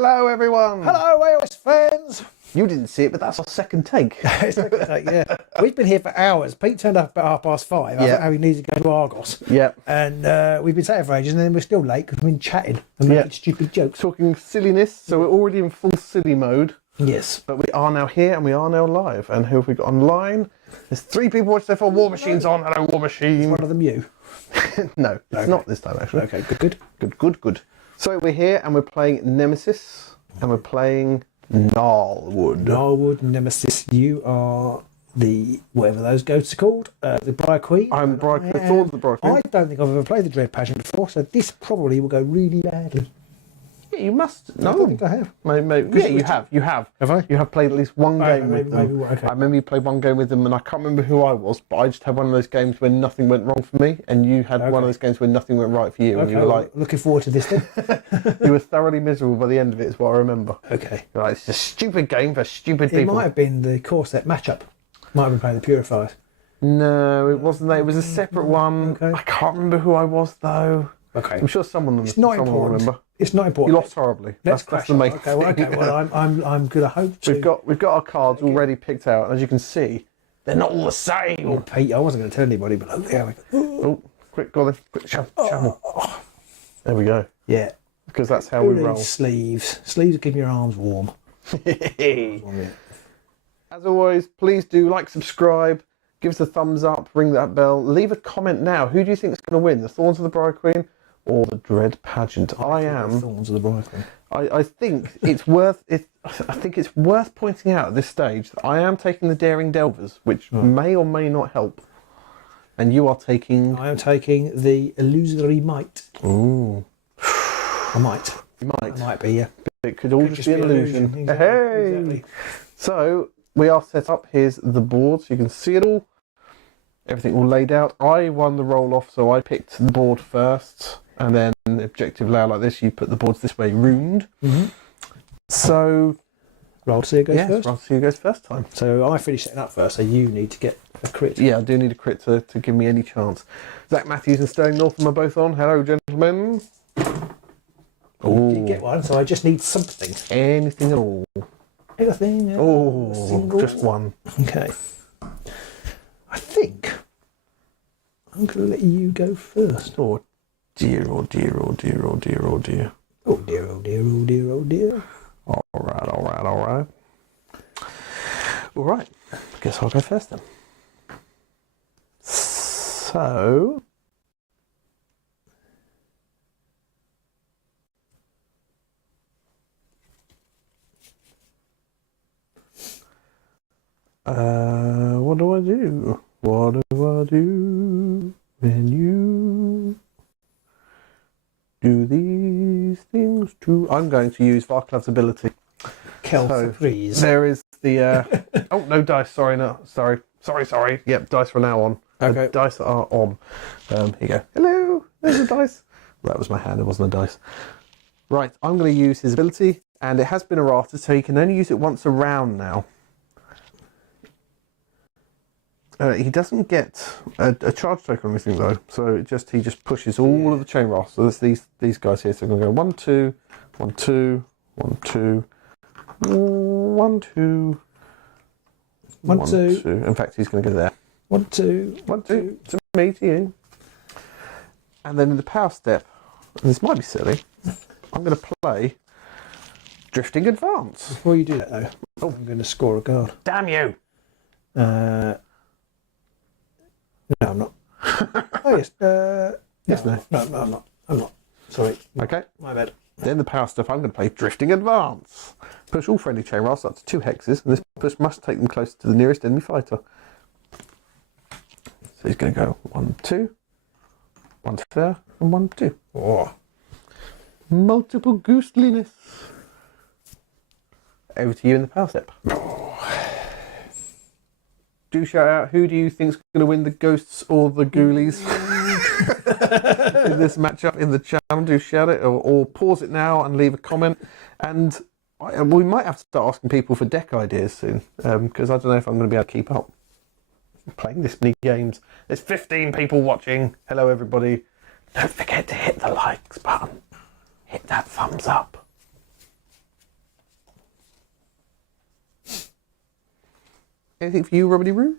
Hello, everyone. Hello, AOS fans. You didn't see it, but that's our second take. Yeah. We've been here for hours. Pete turned up about 5:30. Yeah. How he needs to go to Argos. Yeah. And we've been sat here for ages, and then we're still late because we've been chatting and making stupid jokes. Talking silliness, so we're already in full silly mode. Yes. But we are now here and we are now live. And who have we got online? There's 3 people watching so far. War Machine's on. Hello, War Machine. One of them you. No, it's not this time, actually. Okay, good. So we're here and we're playing Nemesis and we're playing Gnarlwood. Gnarlwood Nemesis. You are the, whatever those ghosts are called, the Briar Queen. I'm Briar Thorns, the Briar Queen. I don't think I've ever played the Dread Pageant before, so this probably will go really badly. Yeah, you must. No, I don't think I have. Maybe. Yeah, you have. You have. Have I? You have played at least one game with them. Okay. I remember you played one game with them, and I can't remember who I was, but I just had one of those games where nothing went wrong for me, and you had one of those games where nothing went right for you, and you were like, looking forward to this then. you were thoroughly miserable by the end of it, is what I remember. Okay. You're like, it's a stupid game for stupid people. It might have been the core set matchup. Might have been playing the Purifiers. No, it wasn't that. It was a separate one. Okay. I can't remember who I was though. Okay. I'm sure someone It's not will important. remember. It's not important. You lost horribly. Let's that's crash the main on. Okay, well, I'm gonna hope to. We've got our cards already picked out, and as you can see, they're not all the same. Oh, Pete, I wasn't going to tell anybody, but oh, there we go. Oh, quick, go on then. Quick, shovel. There we go. Yeah. Because that's how we roll. Sleeves. Sleeves will keep your arms warm. As always, please do like, subscribe, give us a thumbs up, ring that bell, leave a comment now. Who do you think is going to win, the Thorns of the Briar Queen or the Dread Pageant? I am. Thorns of the Briar Queen. I think it's worth it. I think it's worth pointing out at this stage that I am taking the Daring Delvers, which may or may not help, and you are taking. I am taking the Illusionary Might. Ooh, I might. You might. I might be. Yeah. It could all just be an illusion. Exactly. Hey. Exactly. So we are set up. Here's the board, so you can see it all. Everything all laid out. I won the roll off, so I picked the board first, and then the objective layout like this. You put the boards this way, ruined. So, Roll to see who goes first. Roll to see who goes first time. So I finished setting up first, so you need to get a crit. Yeah, I do need a crit to give me any chance. Zach Matthews and Sterling Northam are both on. Hello, gentlemen. You did get one, so I just need something. Anything at all. Anything. Oh, just one. Okay. I think I'm going to let you go first. Oh dear, oh dear, oh dear, oh dear, oh dear. Oh dear, oh dear, oh dear, oh dear. All right. All right. Guess I'll go first then. So. What do I do? What do I do when you do these things too? I'm going to use Varklav's ability. Kelso, please. There is the... oh, no dice. Sorry, no. Sorry. Yep, dice are now on. Okay. The dice are on. Here you go. Hello, there's a dice. That was my hand, it wasn't a dice. Right, I'm going to use his ability, and it has been errata, so he can only use it once a round now. He doesn't get a charge token or anything though, so he just pushes all of the chain rolls. So there's these guys here. So I'm going to go 1, 2, 1, 2, 1, 2, 1, 2, 1, 2. In fact, he's going to go there. 1, 2, 1, 2. To me, to you. And then in the power step, and this might be silly, I'm going to play Drifting Advance. Before you do that though, I'm going to score a card. Damn you! No, I'm not. Oh, yes. Yes, no, I'm not. I'm not. Sorry. Okay. My bad. Then the power stuff, I'm going to play Drifting Advance. Push all friendly chain rolls up to 2 hexes, and this push must take them close to the nearest enemy fighter. So he's going to go 1, 2, 1 there, and 1, 2. Oh. Multiple ghostliness. Over to you in the power step. Do shout out, who do you think's going to win, the ghosts or the ghoulies in this matchup in the channel? Do shout it or pause it now and leave a comment. And we might have to start asking people for deck ideas soon, because I don't know if I'm going to be able to keep up playing this many games. There's 15 people watching. Hello, everybody. Don't forget to hit the likes button. Hit that thumbs up. Anything for you, Rubbity Roo?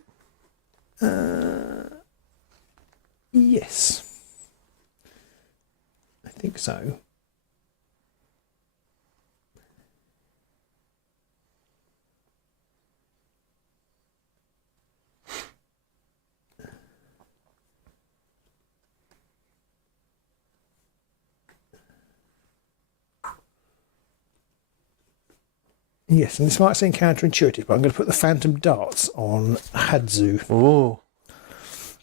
Yes. I think so. Yes, and this might seem counterintuitive, but I'm going to put the Phantom Darts on Hadzu. Oh.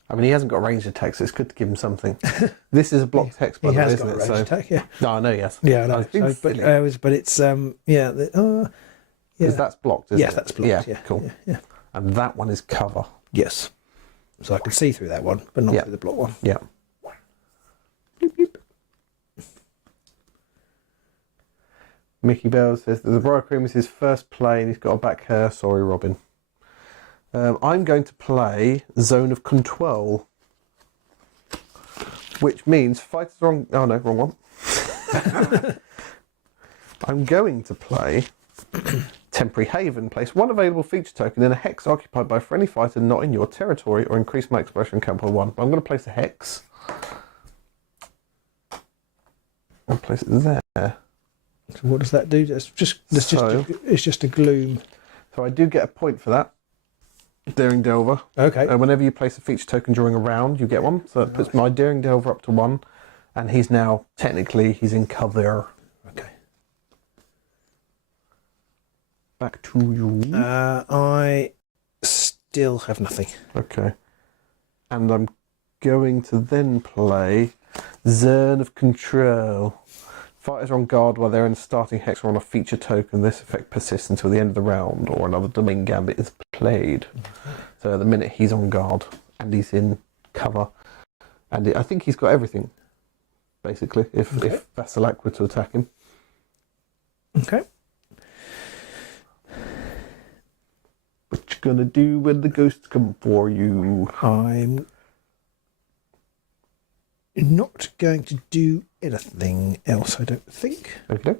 I mean, he hasn't got ranged attacks, so it's good to give him something. This is a blocked hex, by the way, isn't it? He has got a ranged attack, yeah. No, I know, yes. Yeah, I know. Because But it's, yeah. Yeah. that's blocked, isn't it? That's blocked, yeah. Cool. Yeah. And that one is cover. Yes. So I can see through that one, but not through the block one. Yeah. Bloop, bloop. Mickey Bell says that the Briar Cream is his first play and he's got a back hair. Sorry, Robin. I'm going to play Zone of Control, which means fighters are on... Oh, no, wrong one. I'm going to play Temporary Haven. Place one available feature token in a hex occupied by a friendly fighter not in your territory, or increase my expression count by 1. But I'm going to place a hex. I'll place it there. So what does that do? It's just a gloom. So I do get a point for that. Daring Delver. Okay. Whenever you place a feature token during a round, you get one. So it puts my Daring Delver up to 1, and he's now technically he's in cover. Okay. Back to you. I still have nothing. Okay. And I'm going to then play Zone of Control. Fighters are on guard while they're in the starting hex or on a feature token. This effect persists until the end of the round or another domain gambit is played. So at the minute he's on guard and he's in cover. And I think he's got everything, basically, if Vasilak were to attack him. Okay. What you gonna do when the ghosts come for you? I'm not going to do anything else, I don't think. Okay.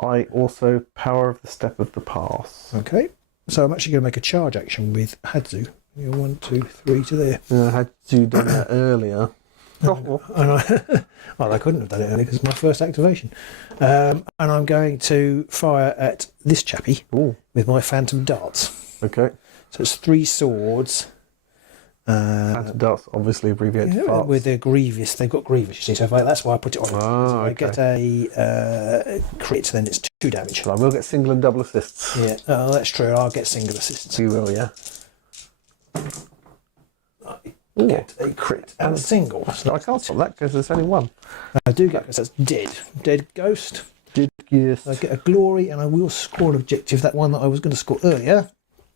I also Power of the Step of the Pass. Okay. So I'm actually going to make a charge action with Hadzu. 1, 2, 3 to there. I had to done that earlier. Well, I couldn't have done it earlier because it's my first activation. And I'm going to fire at this chappie with my Phantom Darts. Okay. So it's 3 swords. Phantom Darts obviously abbreviated to farts. With their Grievous. They've got Grievous, you see, so that's why I put it on. So I get a crit, then it's 2 damage. So I will get single and double assists. Yeah, that's true. I'll get single assists. You will, yeah. I get a crit and a single. So I can't stop that because there's only one. I do get, because that's dead. Dead ghost. Dead ghost. I get a glory, and I will score an objective, that one that I was going to score earlier.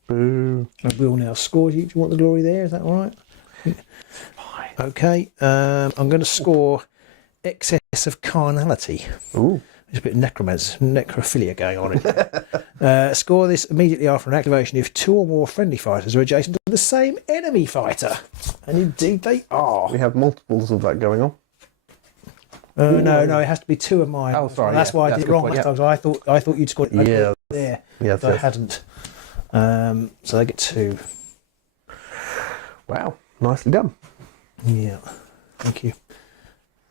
Boo. I will now score. Do you want the glory there? Is that all right? Fine. Okay. I'm going to score excess of carnality. Ooh. There's a bit of necrophilia going on in here. Score this immediately after an activation if 2 or more friendly fighters are adjacent to the same enemy fighter. And indeed they are. We have multiples of that going on. No, it has to be 2 of mine. Oh, sorry. That's why I did it wrong last time. So I thought you'd scored it there. Yes, but I hadn't. So they get 2. Wow, nicely done. Yeah, thank you.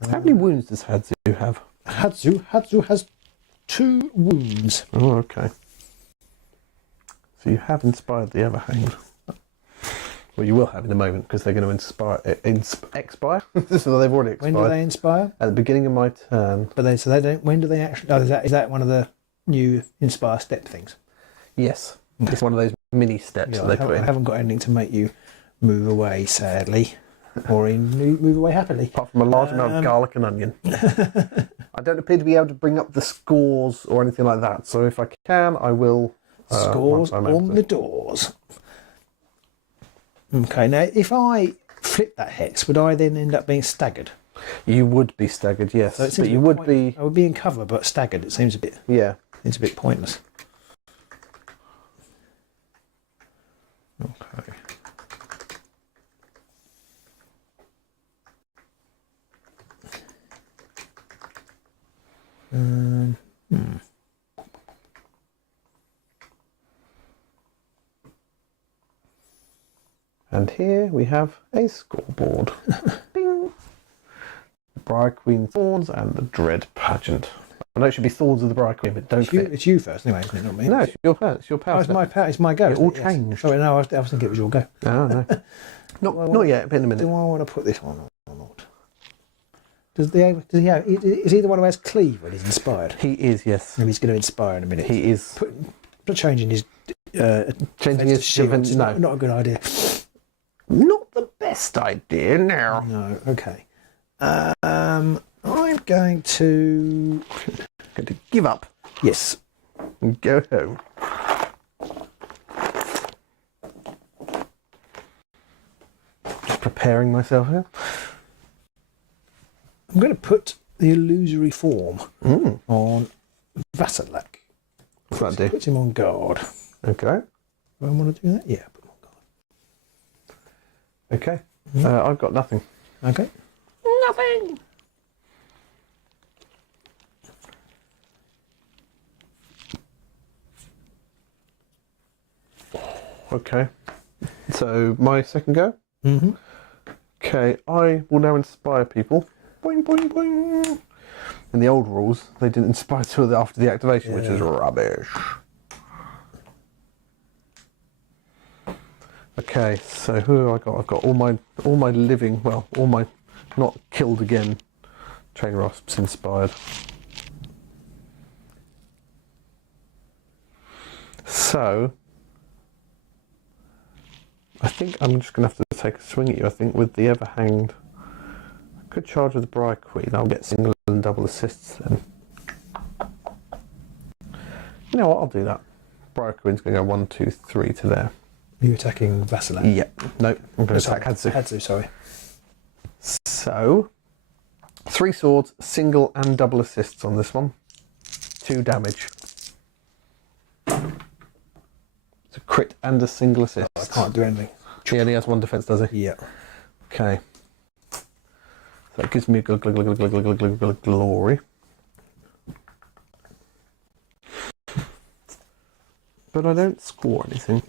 How many wounds does Hadzu have? Hadzu has 2 wounds. Oh, okay. So you have inspired the Everhanged. Well, you will have in a moment because they're going to expire. So they've already expired. When do they inspire? At the beginning of my turn. But they don't. When do they actually? Oh, is that one of the new inspire step things? Yes, it's one of those mini steps that they put in. I haven't got anything to make you move away, sadly, or move away happily. Apart from a large amount of garlic and onion. I don't appear to be able to bring up the scores or anything like that. So if I can, I will. Scores on the doors. Okay, now if I flip that hex, would I then end up being staggered? You would be staggered, yes. So but you would be. I would be in cover, but staggered. It seems a bit. Yeah. It's a bit pointless. Okay. And here we have a scoreboard. Bing! Briar Queen Thorns and the Dread Pageant. I know it should be Thorns of the Briar Queen, but don't fit. It's you first, anyway, isn't it? Not me. No, it's your power. It's your power. Oh, it's my go. It all changed. Sorry, no, I was thinking it was your go. Oh, no. not yet, but in a minute. Do I want to put this on or not? Is he the one who has cleave when he's inspired? He is, yes. And he's going to inspire in a minute. He is. But changing his... Changing his shield, no. Not a good idea. Not the best idea, no. No, okay. I'm going to give up. Yes. And go home. Just preparing myself here. I'm going to put the illusory form on Vasilak. What's that do? Puts him on guard. Okay. Do I want to do that? Yeah, put him on guard. Okay. I've got nothing. Okay. Nothing. Okay. So my second go. Mm-hmm. Okay. I will now inspire people. Boing boing boing. In the old rules, they didn't inspire till after the activation, which is rubbish. Okay, so who have I got? I've got all my living, well, all my not killed again train rasps inspired. So I think I'm just gonna have to take a swing at you, I think, with the Everhanged. I could charge with the Briar Queen, I'll get single and double assists then. You know what, I'll do that. Briar Queen's gonna go 1, 2, 3 to there. Are you attacking Vasilak? Yep. Nope. I'm going to attack Hadzu. Hadzu, sorry. So, 3 swords, single and double assists on this one. 2 damage. It's a crit and a single assist. I can't do anything. He only has 1 defense, does he? Yeah. Okay. So that gives me a glory. But I don't score anything.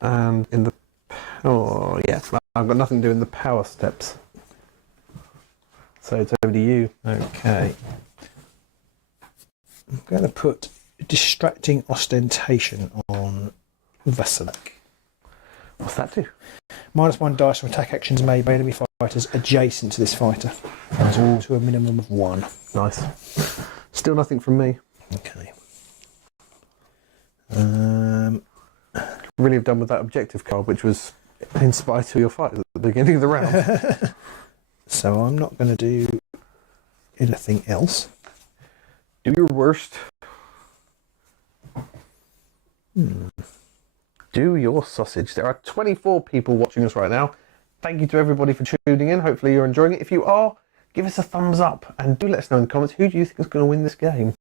And in the... Oh, yeah. I've got nothing to do in the power steps. So it's over to you. Okay. I'm going to put distracting ostentation on Vasilak. What's that do? -1 dice from attack actions made by enemy fighters adjacent to this fighter. And all to a minimum of 1. Nice. Still nothing from me. Okay. Really have done with that objective card, which was inspire to your fight at the beginning of the round. So I'm not going to do anything else. Do your worst. Do your sausage. There are 24 people watching us right now. Thank you to everybody for tuning in. Hopefully you're enjoying it. If you are, give us a thumbs up and do let us know in the comments who do you think is going to win this game.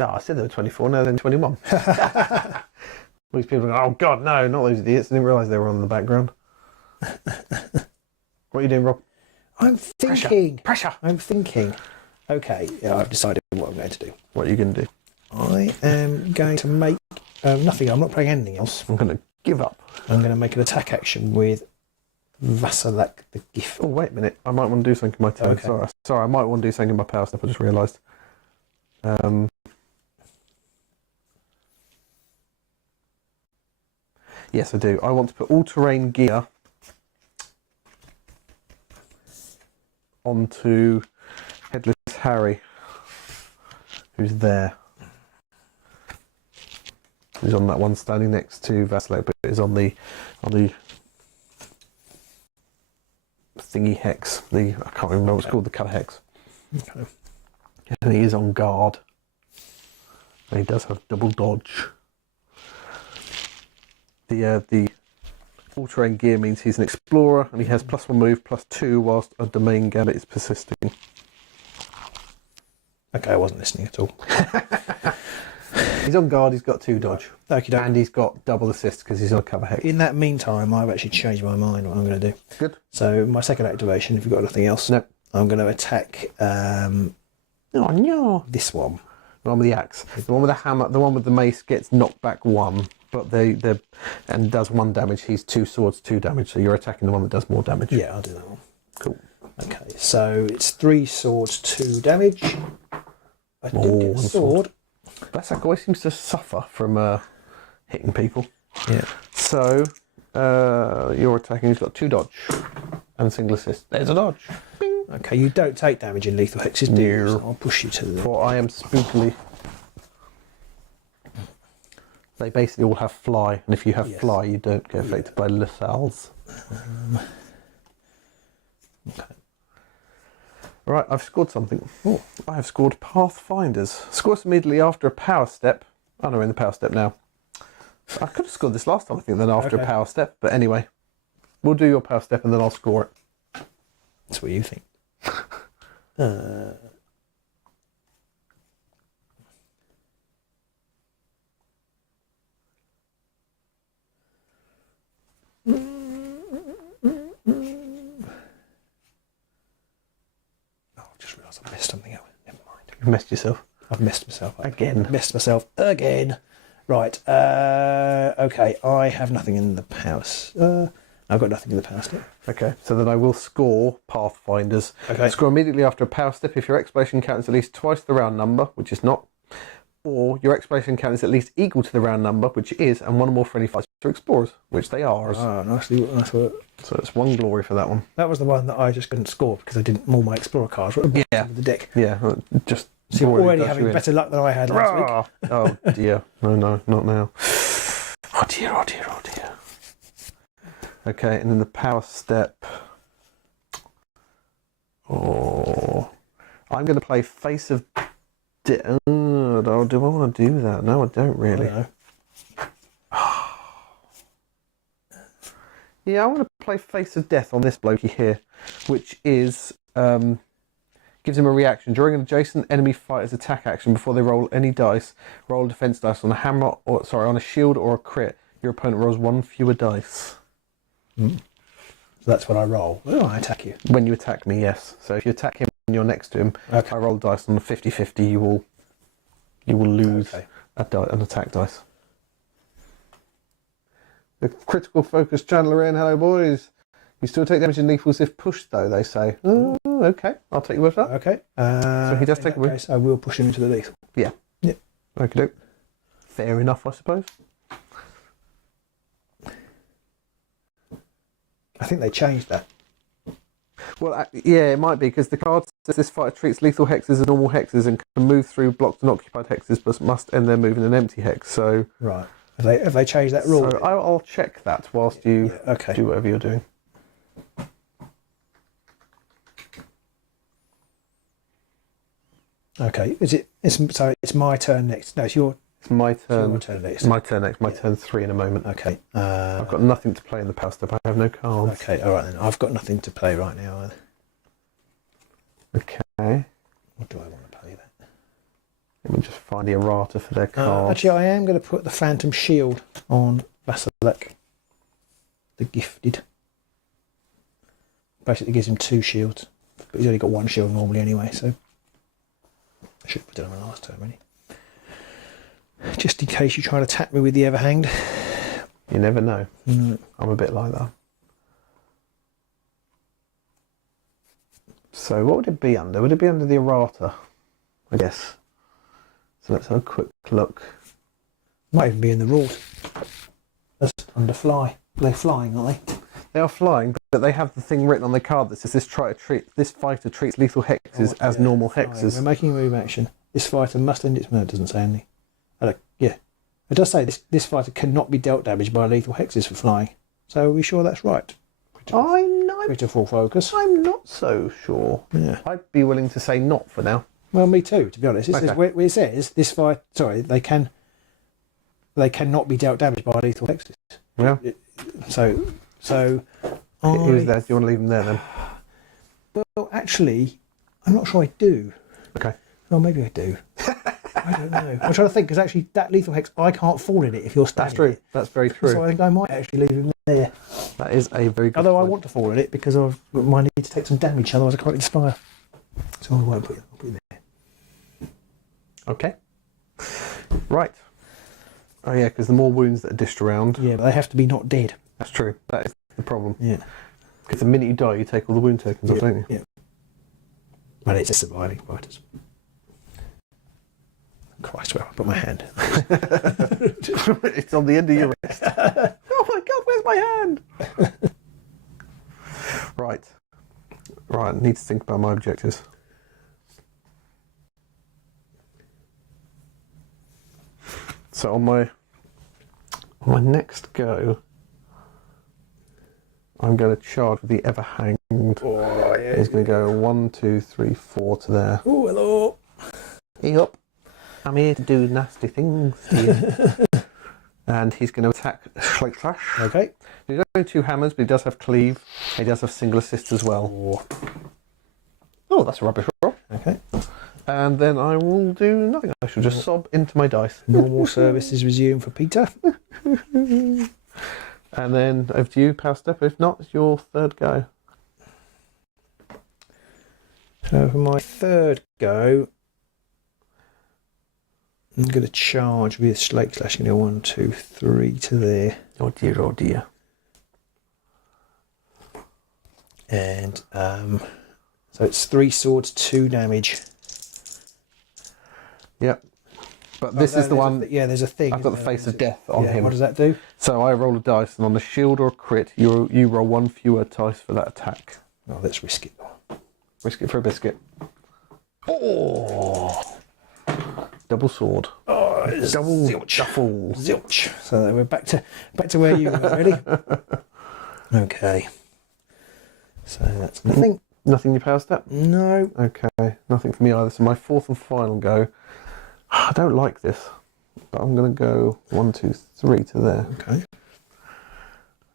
Oh, I said there were 24, now they're 21. These people are going, oh God, no, not those idiots. I didn't realise they were on in the background. What are you doing, Rob? I'm thinking. Pressure. I'm thinking. Okay, yeah, I've decided what I'm going to do. What are you going to do? I am going to make nothing. I'm not playing anything else. I'm going to give up. I'm going to make an attack action with Vasilak the Gift. Oh, wait a minute. I might want to do something in my turn. Okay. Sorry, I might want to do something in my power step. I just realised. Yes, I do. I want to put all-terrain gear onto Headless Harry, who's there. He's on that one standing next to Vasilak, but is on the thingy hex. I can't remember what it's called. The colour hex. Okay. And he is on guard. And he does have double dodge. The all-terrain gear means he's an explorer and he has +1 move, +2 whilst a domain gambit is persisting. Okay, I wasn't listening at all. He's on guard, he's got 2 dodge. Okay, And he's got double assist because he's on cover hex. in that meantime, I've actually changed my mind what I'm going to do. Good. So my second activation, if you've got nothing else, No. I'm going to attack Oh no! this one. The one with the axe. The one with the hammer. The one with the mace gets knocked back 1, but and does 1 damage. He's 2 swords, 2 damage. So you're attacking the one that does more damage. Yeah, I'll do that one. Cool. Okay, so it's 3 swords, 2 damage. I didn't get a sword. Basak always seems to suffer from hitting people. Yeah. So you're attacking. He's got 2 dodge and a single assist. There's a dodge. Bing. Okay, you don't take damage in lethal hexes, do you? So I'll push you to the... For I am spookily. They basically all have fly, and if you have fly, you don't get affected by lethals. Okay. Right, I've scored something. Oh, I have scored Pathfinders. Scores immediately after a power step. Oh no, we're in the power step now. I could have scored this last time, I think, then after a power step. But anyway, we'll do your power step and then I'll score it. That's what you think. I messed something up. Never mind. You've messed yourself. I've messed myself up. Again. Messed myself again. Right. Okay. I have nothing in the house. I've got nothing in the power step. Okay. So then I will score Pathfinders. Okay. Score immediately after a power step if your exploration count is at least twice the round number, which is not, or your exploration count is at least equal to the round number, which is, and 1 or more friendly fights for explorers, which they are. Ah, nice work. So it's 1 glory for that one. That was the one that I just couldn't score because I didn't all my explorer cards were at the bottom of the deck. Yeah, just. So you're already having better luck than I had last week. Oh dear. No, not now. Oh dear. Okay, and then the power step. Oh, I'm going to play Face of do I want to do that? No, I don't really. Yeah, I want to play Face of Death on this blokey here, which is gives him a reaction during an adjacent enemy fighter's attack action before they roll any dice. Roll a defense dice on a hammer, on a shield or a crit. Your opponent rolls 1 fewer dice. So that's when I roll. When I attack you. When you attack me, yes. So if you attack him and you're next to him, I roll dice on a 50-50. You will lose an attack dice. The critical focus channeler in. Hello, boys. You still take damage in lethals if pushed, though, they say. Oh, okay. I'll take your word for that. Okay. So he does take a word. I will push him into the lethal. Yeah. Yeah. Okay. Fair enough, I suppose. I think they changed that. Well, yeah, it might be, because the card says this fighter treats lethal hexes as normal hexes and can move through blocked and occupied hexes, but must end their move in an empty hex. So right. Have they changed that rule? So I'll check that whilst you do whatever you're doing. Okay. It's my turn next. No, it's your. It's my turn. It's your turn next. My turn next. My turn 3 in a moment. Okay. I've got nothing to play in the power step. I have no cards. Okay. All right then. I've got nothing to play right now either. Okay. What do I want to play then? Let me just find the errata for their cards. Actually, I am going to put the Phantom Shield on Vasilek, the Gifted. Basically gives him 2 shields, but he's only got 1 shield normally anyway, so I should have put it on my last turn, really. Just in case you try to attack me with the Everhanged. You never know. I'm a bit like that. So what would it be under? Would it be under the errata? I guess. So let's have a quick look. Might even be in the rules. That's under fly. They're flying, aren't they? They are flying, but they have the thing written on the card that says this fighter treats lethal hexes as normal hexes. We're making a move action. This fighter must end its move. It doesn't say anything. Yeah. It does say this fighter cannot be dealt damage by lethal hexes for flying. So are we sure that's right? Critical focus. I'm not so sure. Yeah. I'd be willing to say not for now. Well, me too, to be honest. It says this fight. Sorry, they cannot be dealt damage by lethal hexes. Yeah. So. Who's there? Do you want to leave them there then? Well, actually, I'm not sure I do. Okay. Well, maybe I do. I don't know. I'm trying to think, because actually that lethal hex, I can't fall in it if you're standing. That's true. in it. That's very true. So I think I might actually leave him there. That is a very good Although point. I want to fall in it because I might need to take some damage, otherwise I can't inspire. So I won't put it there. Okay. Right. Oh yeah, because the more wounds that are dished around. Yeah, but they have to be not dead. That's true. That is the problem. Yeah. Because the minute you die, you take all the wound tokens off, don't you? Yeah. But it's a surviving fighters. Christ, where have I put my hand? It's on the end of your wrist. Oh my God, where's my hand? Right. Right, I need to think about my objectives. So on my next go, I'm going to charge with the Ever Hanged. Oh, yeah. He's going to go 1, 2, 3, 4 to there. Oh, hello. Hey up. I'm here to do nasty things to you. And he's going to attack Slate Slash. Okay. He's only 2 hammers, but he does have cleave. He does have single assist as well. Oh, that's a rubbish roll. Okay. And then I will do nothing. I shall just sob into my dice. Normal service is resumed for Peter. And then over to you, Power Step. If not, it's your third go. So for my third go, I'm going to charge with Slate Slash. You know, 1, 2, 3 to there. Oh dear, oh dear. And so it's 3 swords, 2 damage. Yep. But this is the one. There's a thing. I've got the face of death on him. What does that do? So I roll a dice, and on the shield or crit, you roll 1 fewer dice for that attack. Oh, let's risk it. Risk it for a biscuit. Oh! Double sword. Oh, Double zilch. duffel. Zilch. So then we're back to where you were, really. Okay. So that's nothing. Nothing you Power Step? No. Okay, nothing for me either. So my fourth and final go. I don't like this, but I'm going to go 1, 2, 3 to there. Okay.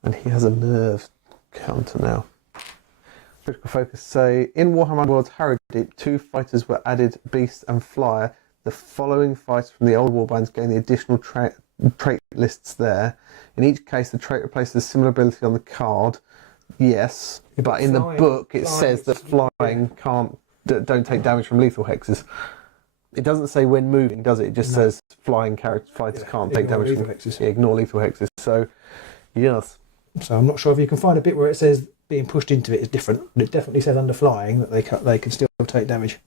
And he has a nerve counter now. Critical focus say, in Warhammer Underworlds Harrow Deep, 2 fighters were added, Beast and Flyer. The following fighters from the old warbands gain the additional trait lists there. In each case, the trait replaces a similar ability on the card. Yes, but in the book it says that flying don't take damage from lethal hexes. It doesn't say when moving, does it? It just says flying fighters can't take damage from hexes. Yeah, ignore lethal hexes. So, yes. So I'm not sure if you can find a bit where it says being pushed into it is different, but it definitely says under flying that they can still take damage,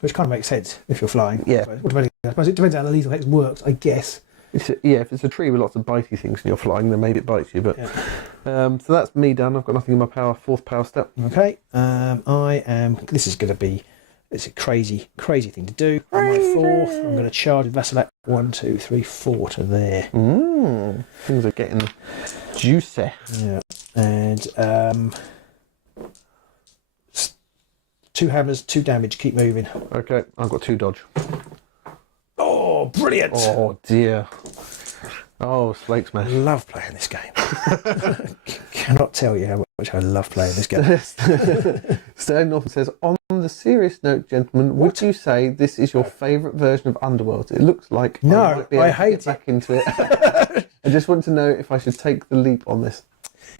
which kind of makes sense if you're flying. Yeah. I suppose it depends how the lethal hex works, I guess. If it's a tree with lots of bitey things and you're flying, then maybe it bites you. But so that's me done. I've got nothing in my fourth power step. Okay. I am. This is going to be. It's a crazy thing to do. On my fourth, I'm going to charge with Vassalak 1, 2, 3, 4 to there. Things are getting juicy. Yeah. And 2 hammers, 2 damage. Keep moving. Okay, I've got 2 dodge. Oh, brilliant! Oh dear. Oh, Slake Smash. I love playing this game. Cannot tell you how much I love playing this game. Sterling Norton says, on the serious note, gentlemen, would you say this is your favourite version of Underworlds? It looks like no, I might be able I to hate get back into it. I just want to know if I should take the leap on this.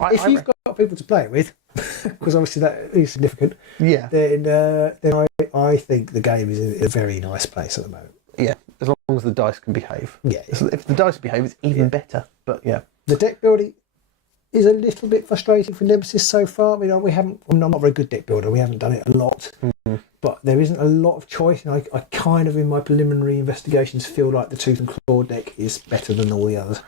If you've got people to play it with, because obviously that is significant, then I think the game is in a very nice place at the moment. Yeah, as long as the dice can behave. Yeah. If the dice behave, it's even better. But yeah. The deck building is a little bit frustrating for Nemesis so far. I mean, I'm not a very good deck builder. We haven't done it a lot. Mm-hmm. But there isn't a lot of choice. And I kind of, in my preliminary investigations, feel like the Tooth and Claw deck is better than all the others.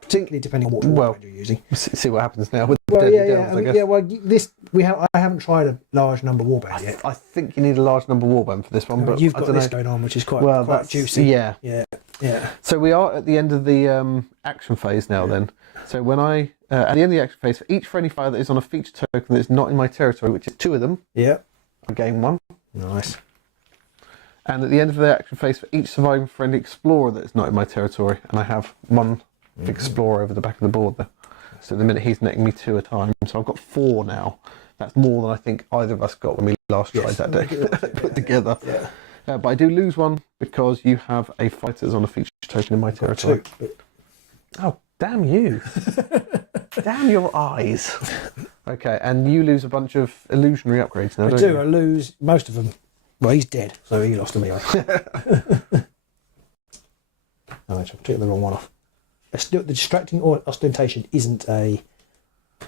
Particularly depending on what warband you're using. See what happens now with the Deadly Devils, I guess. I haven't tried a large number warband yet. I think you need a large number warband for this one. But you've got this going on, which is quite juicy. Yeah. Yeah. So we are at the end of the action phase now then. So when at the end of the action phase, for each friendly fire that is on a feature token that is not in my territory, which is 2 of them, I gain 1. Nice. And at the end of the action phase, for each surviving friendly explorer that is not in my territory, and I have 1 explorer over the back of the board there. So at the minute he's netting me 2 a time, so I've got 4 now. That's more than I think either of us got when we last tried that deck put together. Yeah. But I do lose one because you have a fighter that's on a feature token in my territory. Oh, damn you. Damn your eyes. Okay, and you lose a bunch of illusionary upgrades now, I don't do. you? I lose most of them. Well, he's dead, so he lost to me. Oh, I took the wrong one off. The distracting ostentation isn't a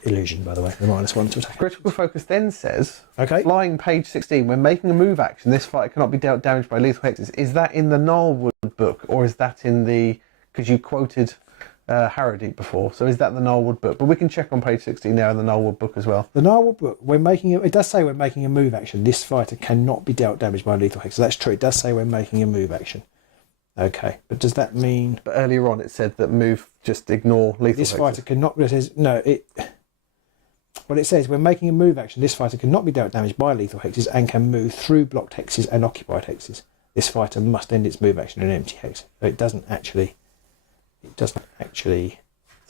illusion, by the way. The -1 to attack. Critical focus then says, Okay. flying page 16, when making a move action, this fighter cannot be dealt damage by lethal hexes. Is that in the Gnarlwood book, or is that in the... Because you quoted Harrowdeep before, so is that the Gnarlwood book? But we can check on page 16 now in the Gnarlwood book as well. The Gnarlwood book, it does say when making a move action, this fighter cannot be dealt damage by lethal hex. So that's true. It does say when making a move action. Okay, but does that mean... But earlier on it said that move, just ignore lethal This hexes. fighter cannot... It says, no, it... Well, it says when making a move action, this fighter cannot be dealt damage by lethal hexes and can move through blocked hexes and occupied hexes. This fighter must end its move action in an empty hex. So it doesn't actually...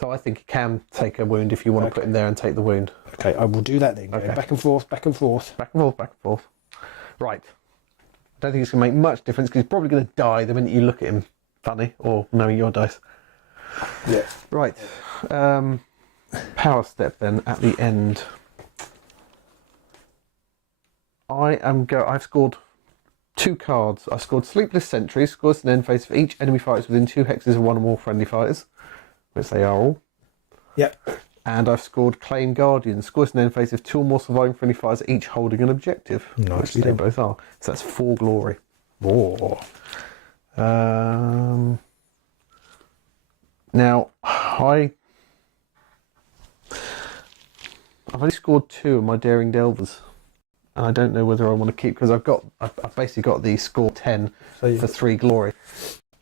So I think you can take a wound if you want to put him there and take the wound. Okay, I will do that then. Okay. Back and forth, back and forth. Back and forth, back and forth. Right. I don't think it's going to make much difference because he's probably going to die the minute you look at him funny or knowing your dice. Yeah. Right. Power step then at the end. I've scored 2 cards. I scored Sleepless Sentry, scores an end phase for each enemy fighters within 2 hexes of 1 or more friendly fighters, which they are all. Yep. And I've scored Claim Guardian, scores an end phase of 2 or more surviving friendly fighters, each holding an objective. Nice. Which they both are. So that's 4 glory. Whoa. Now, I've only scored 2 of my Daring Delvers. And I don't know whether I want to keep, because I've basically got the score 10 for 3 glory.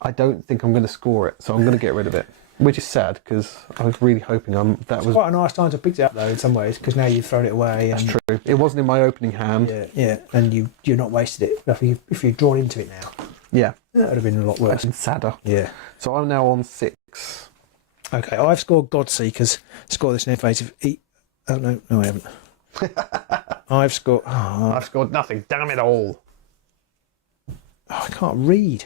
I don't think I'm going to score it, so I'm going to get rid of it, which is sad because I was really hoping It's quite a nice time to pick it up though in some ways, because now you've thrown it away. That's true. It wasn't in my opening hand. Yeah, and you're not wasted it if you're drawn into it now. Yeah, that would have been a lot worse. And sadder. Yeah. So I'm now on 6. Okay, I've scored Godseekers. Score this in invasive. Oh no, I haven't. I've scored nothing. Damn it all! Oh, I can't read.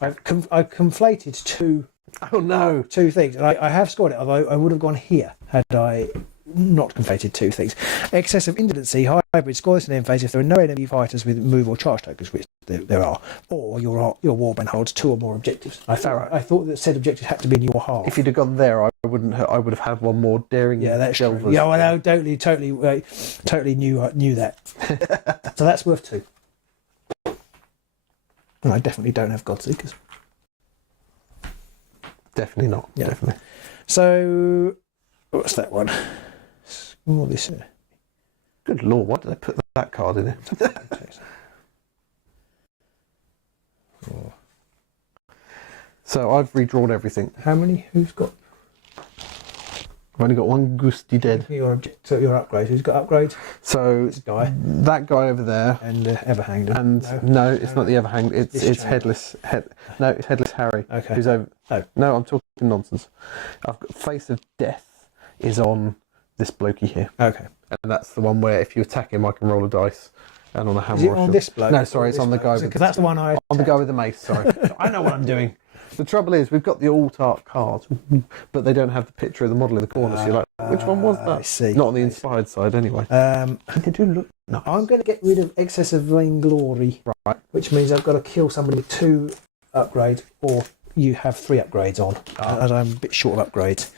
I've conflated two. Oh no! 2 things, and I have scored it. Although I would have gone here had I not conflated 2 things. Excess of indecency, hybrid, score this in end phase if there are no enemy fighters with move or charge tokens, which there are, or your warband holds 2 or more objectives. I thought that said objectives had to be in your half. If you'd have gone there, I would have had one more Daring. Yeah, that's Delvers. true. Yeah, well, no, totally knew that. So that's worth 2. And I definitely don't have Godseekers. Definitely not. Yeah. Definitely. So what's that one? All this. Good lord! Why did they put that card in it? So I've redrawn everything. How many? Who's got? I've only got 1 Gusty dead. Your upgrades. Who's got upgrades? So that guy over there, and Everhanged. And no, it's not the Everhanged. It's Headless. No, it's Headless Harry. Okay. Who's over? No, I'm talking nonsense. I've got Face of Death is on this blokey here. Okay. And that's the one where if you attack him, I can roll a dice. And on a hammer. Is it on this bloke? No, sorry, it's on the guy. Because that's the one I. On the guy with the mace. Sorry, I know what I'm doing. The trouble is, we've got the alt-art cards, but they don't have the picture of the model in the corner. So you're like, which one was that? I see. Not on the inspired side, anyway. They do look nice. I'm going to get rid of excess of vainglory, right? Which means I've got to kill somebody with 2 upgrades, or you have 3 upgrades on, as I'm a bit short of upgrades.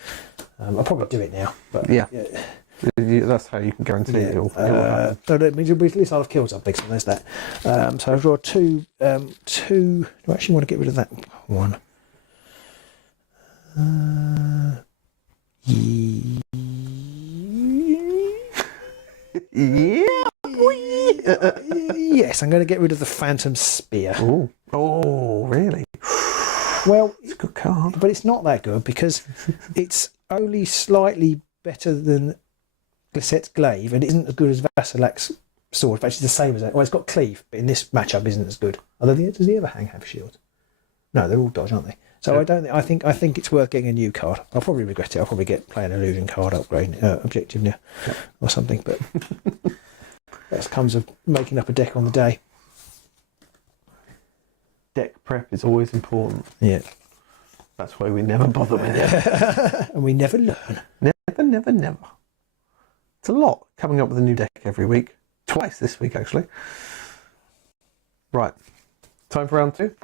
I'll probably do it now, but yeah. That's how you can guarantee it will happen. So that means at least I'll have killed something, so there's that. So I've got 2. Do I actually want to get rid of that one? Yes, I'm going to get rid of the Phantom Spear. Oh, really? Well, it's a good card, but it's not that good because it's only slightly better than Glissette's Glaive, and it isn't as good as Vassilak's sword. But it's the same as it. Well, it's got cleave, but in this matchup, isn't as good. Although does he ever have shields? No, they're all dodge, aren't they? So Yeah. I don't. I think it's worth getting a new card. I'll probably regret it. I'll probably play an illusion card upgrade objective now, or something. But that comes of making up a deck on the day. Deck prep is always important. Yeah, That's why we never bother with it. and we never learn. Never. It's a lot coming up with a new deck every week. Twice this week, actually. Right. Time for round 2.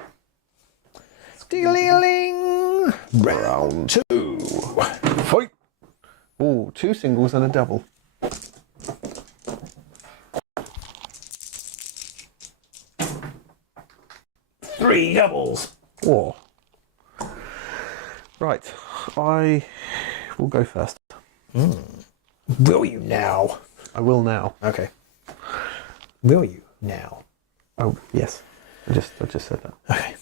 Dealing round 2. Fight! Oh, 2 singles and a double. Three doubles. Oh. Right. I will go first. Will you now? I will now. Okay. Will you now? Oh, yes. I just said that. Okay.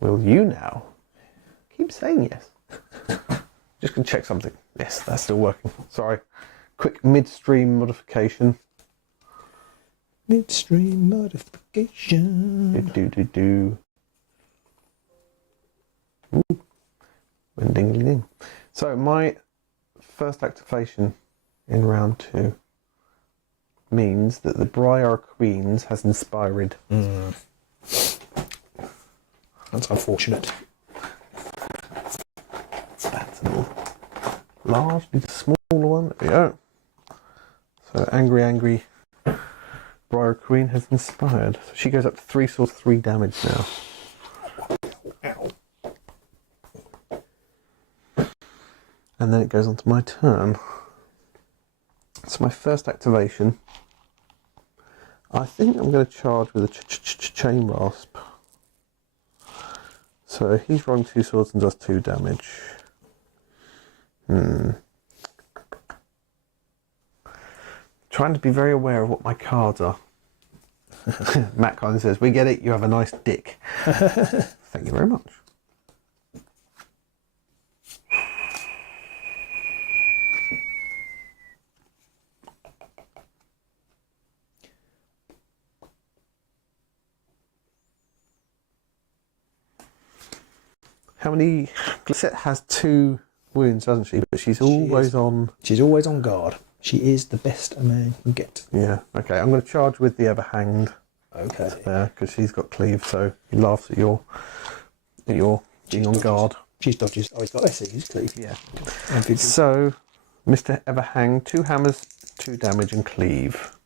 Will you now? Keep saying yes. Just gonna check something. Yes, that's still working. Sorry. Quick midstream modification. Midstream modification. Do. Ooh. Ding ding ding. So my first activation in round 2 means that the Briar Queens has inspired. That's unfortunate. That's a little large, need a smaller one. There we go. So angry Briar Queen has inspired. So she goes up to 3 swords, 3 damage now. Ow. And then it goes on to my turn. So my first activation, I think I'm going to charge with a Chain Rasp. So he's rolling 2 swords and does 2 damage. Trying to be very aware of what my cards are. Matt kindly says, "We get it, you have a nice dick." Thank you very much. How many? Glissette has 2 wounds, doesn't she? But she's always on. She's always on guard. She is the best a man can get. Yeah. Okay. I'm going to charge with the Everhanged. Okay. There, because she's got cleave, so he laughs at your being on guard. She's dodges. Oh, he's got SE. He's cleave. Yeah. And So, Mr. Everhang, 2 hammers, 2 damage, and cleave.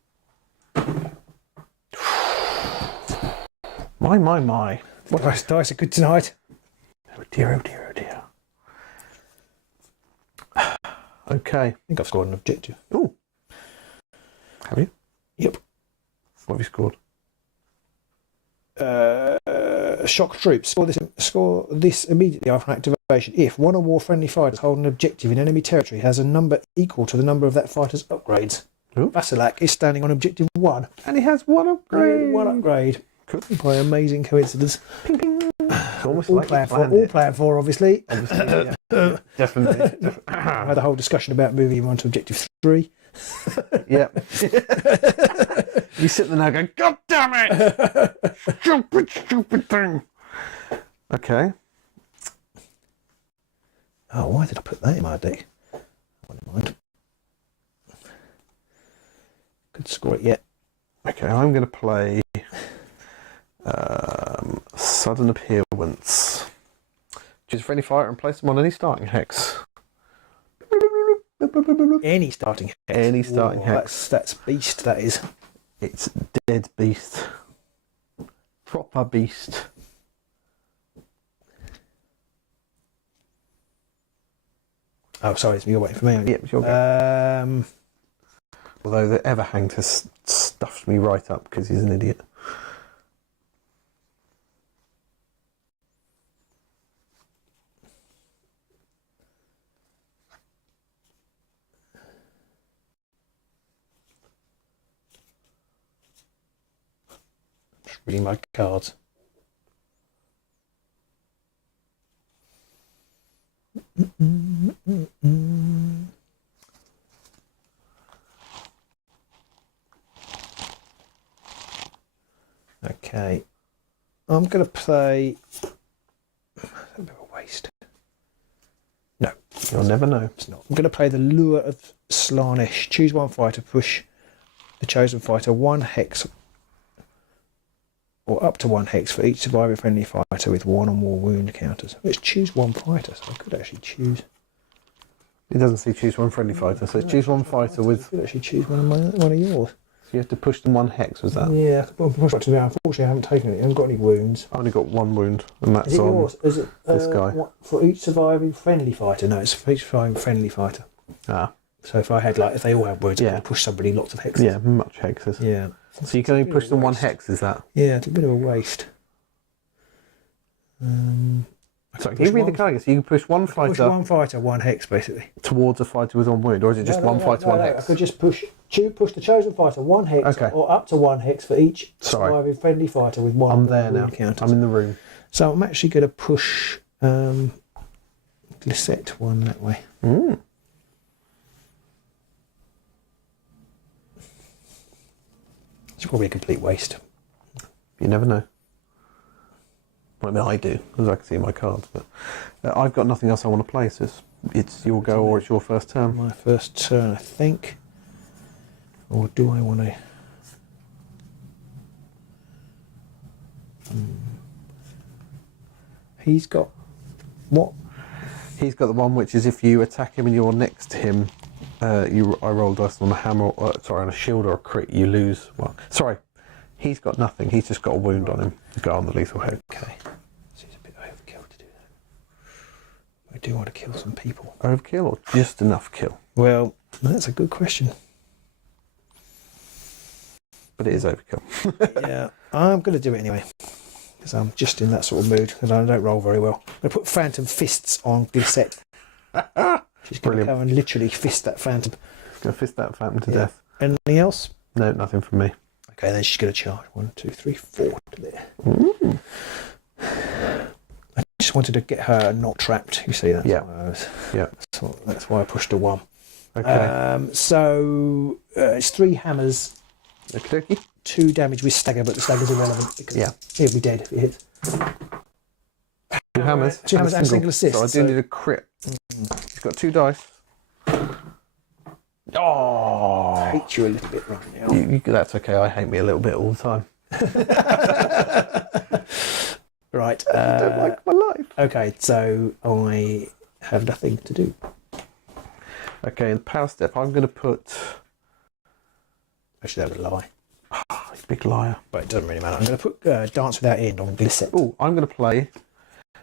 My. what dice are good tonight? Oh dear. Okay. I think I've scored an objective. Ooh. Have you? Yep. What have you scored? Shock troops. Score this immediately after activation. If one or more friendly fighters hold an objective in enemy territory has a number equal to the number of that fighter's upgrades. Ooh. Vasilak is standing on objective 1. And he has 1 upgrade. 1 upgrade. Cool. By amazing coincidence. Ping, ping. It's almost All like planned you for. planned All it. planned for, obviously. Obviously, yeah. Definitely. I had a whole discussion about moving him on to objective 3. Yeah. You sit there now going, God damn it! Stupid thing. Okay. Oh, why did I put that in my deck? Oh, never mind. Could score it yet. Okay, I'm going to play Sudden Appearance. Choose a friendly fighter and place them on any starting hex. Any starting hex. Any starting hex. That's beast, that is. It's dead beast. Proper beast. Oh, sorry, you're waiting for me, aren't you? Yep, it's your go. Although the Everhanged has stuffed me right up because he's an idiot. Just reading my cards. Okay. I'm going to play... A bit of a waste. No. You'll never know. It's not. I'm going to play the Lure of Slaanesh. Choose one fighter, push the chosen fighter 1 hex or up to 1 hex for each surviving friendly fighter with 1 or more wound counters. Let's choose one fighter, so I could actually choose... It doesn't say choose one friendly fighter, so choose one fighter with... I could actually choose one of yours. So you have to push them 1 hex, was that? Yeah, well, unfortunately I haven't taken it. I haven't got any wounds. I've only got 1 wound, and that's Is it on yours? Is it this guy. For each surviving friendly fighter? No, it's for each surviving friendly fighter. Ah. So if I had, like, if they all had wounds, I Yeah. could push somebody lots of hexes. Yeah, much hexes. Yeah. So you can only push them 1 hex, is that? Yeah, it's a bit of a waste. Sorry, can you read the card again? So you can push one fighter... Push one fighter, 1 hex, basically. Towards a fighter with 1 wound, or is it just one fighter, 1 hex? I could just push the chosen fighter 1 hex, Okay. or up to 1 hex for each surviving friendly fighter with 1 I'm there now. wound counters. I'm in the room. So I'm actually going to push Glisset 1 that way. Mm. It's probably a complete waste. You never know. Well, I mean, I do, because I can see my cards, but I've got nothing else I want to play, so it's your go or it's your first turn. My first turn, I think. Or do I want to... He's got... What? He's got the one which is if you attack him and you're next to him, I roll dice on a hammer, on a shield or a crit, you lose. Well, sorry, he's got nothing. He's just got a wound on him. The guy on the lethal head. Okay. Seems a bit overkill to do that. I do want to kill some people. Overkill or just enough kill? Well, that's a good question. But it is overkill. Yeah, I'm going to do it anyway. Because I'm just in that sort of mood, and I don't roll very well. I'm going to put Phantom Fists on Glisset. She's going to go and literally fist that Phantom. Going to fist that Phantom to death. Anything else? No, nothing from me. Okay, then she's going to charge. 1, 2, 3, 4 to there. Ooh. I just wanted to get her not trapped. You see that? Yeah. Yeah. So that's why I pushed a 1. Okay. So it's 3 hammers. Okie dokie. 2 damage with stagger, but the stagger's irrelevant because he'll be dead if it hits. 2 hammers. 2 hammers and single assist. So I do need a crit. He's got 2 dice. Oh! I hate you a little bit right now. That's okay. I hate me a little bit all the time. Right. I don't like my life. Okay, so I have nothing to do. Okay, in power step, I'm going to put... Actually, that was a lie. Oh, you big liar. But it doesn't really matter. I'm going to put Dance Without End on Glisset. Oh, I'm going to play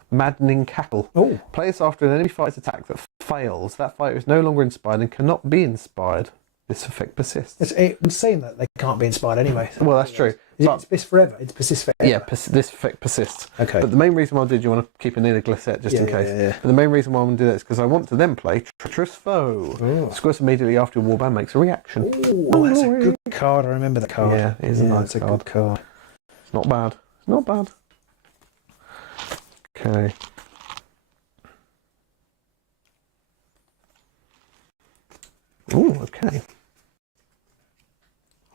Maddening Cackle. Oh. Play this after an enemy fighter's attack that fails. That fighter is no longer inspired and cannot be inspired. This effect persists. It's saying that they can't be inspired anyway. So well, that's true. It's forever. It persists forever. Yeah, this effect persists. Okay. But the main reason why I did, you want to keep an inner Glisset just in case. Yeah. But the main reason why I'm going to do that is because I want to then play Treacherous Foe. Oh. Squares immediately after your warband makes a reaction. Oh, that's a good card. I remember the card. Yeah, it is a nice card. A good card. It's not bad. It's not bad. Okay. Oh, okay.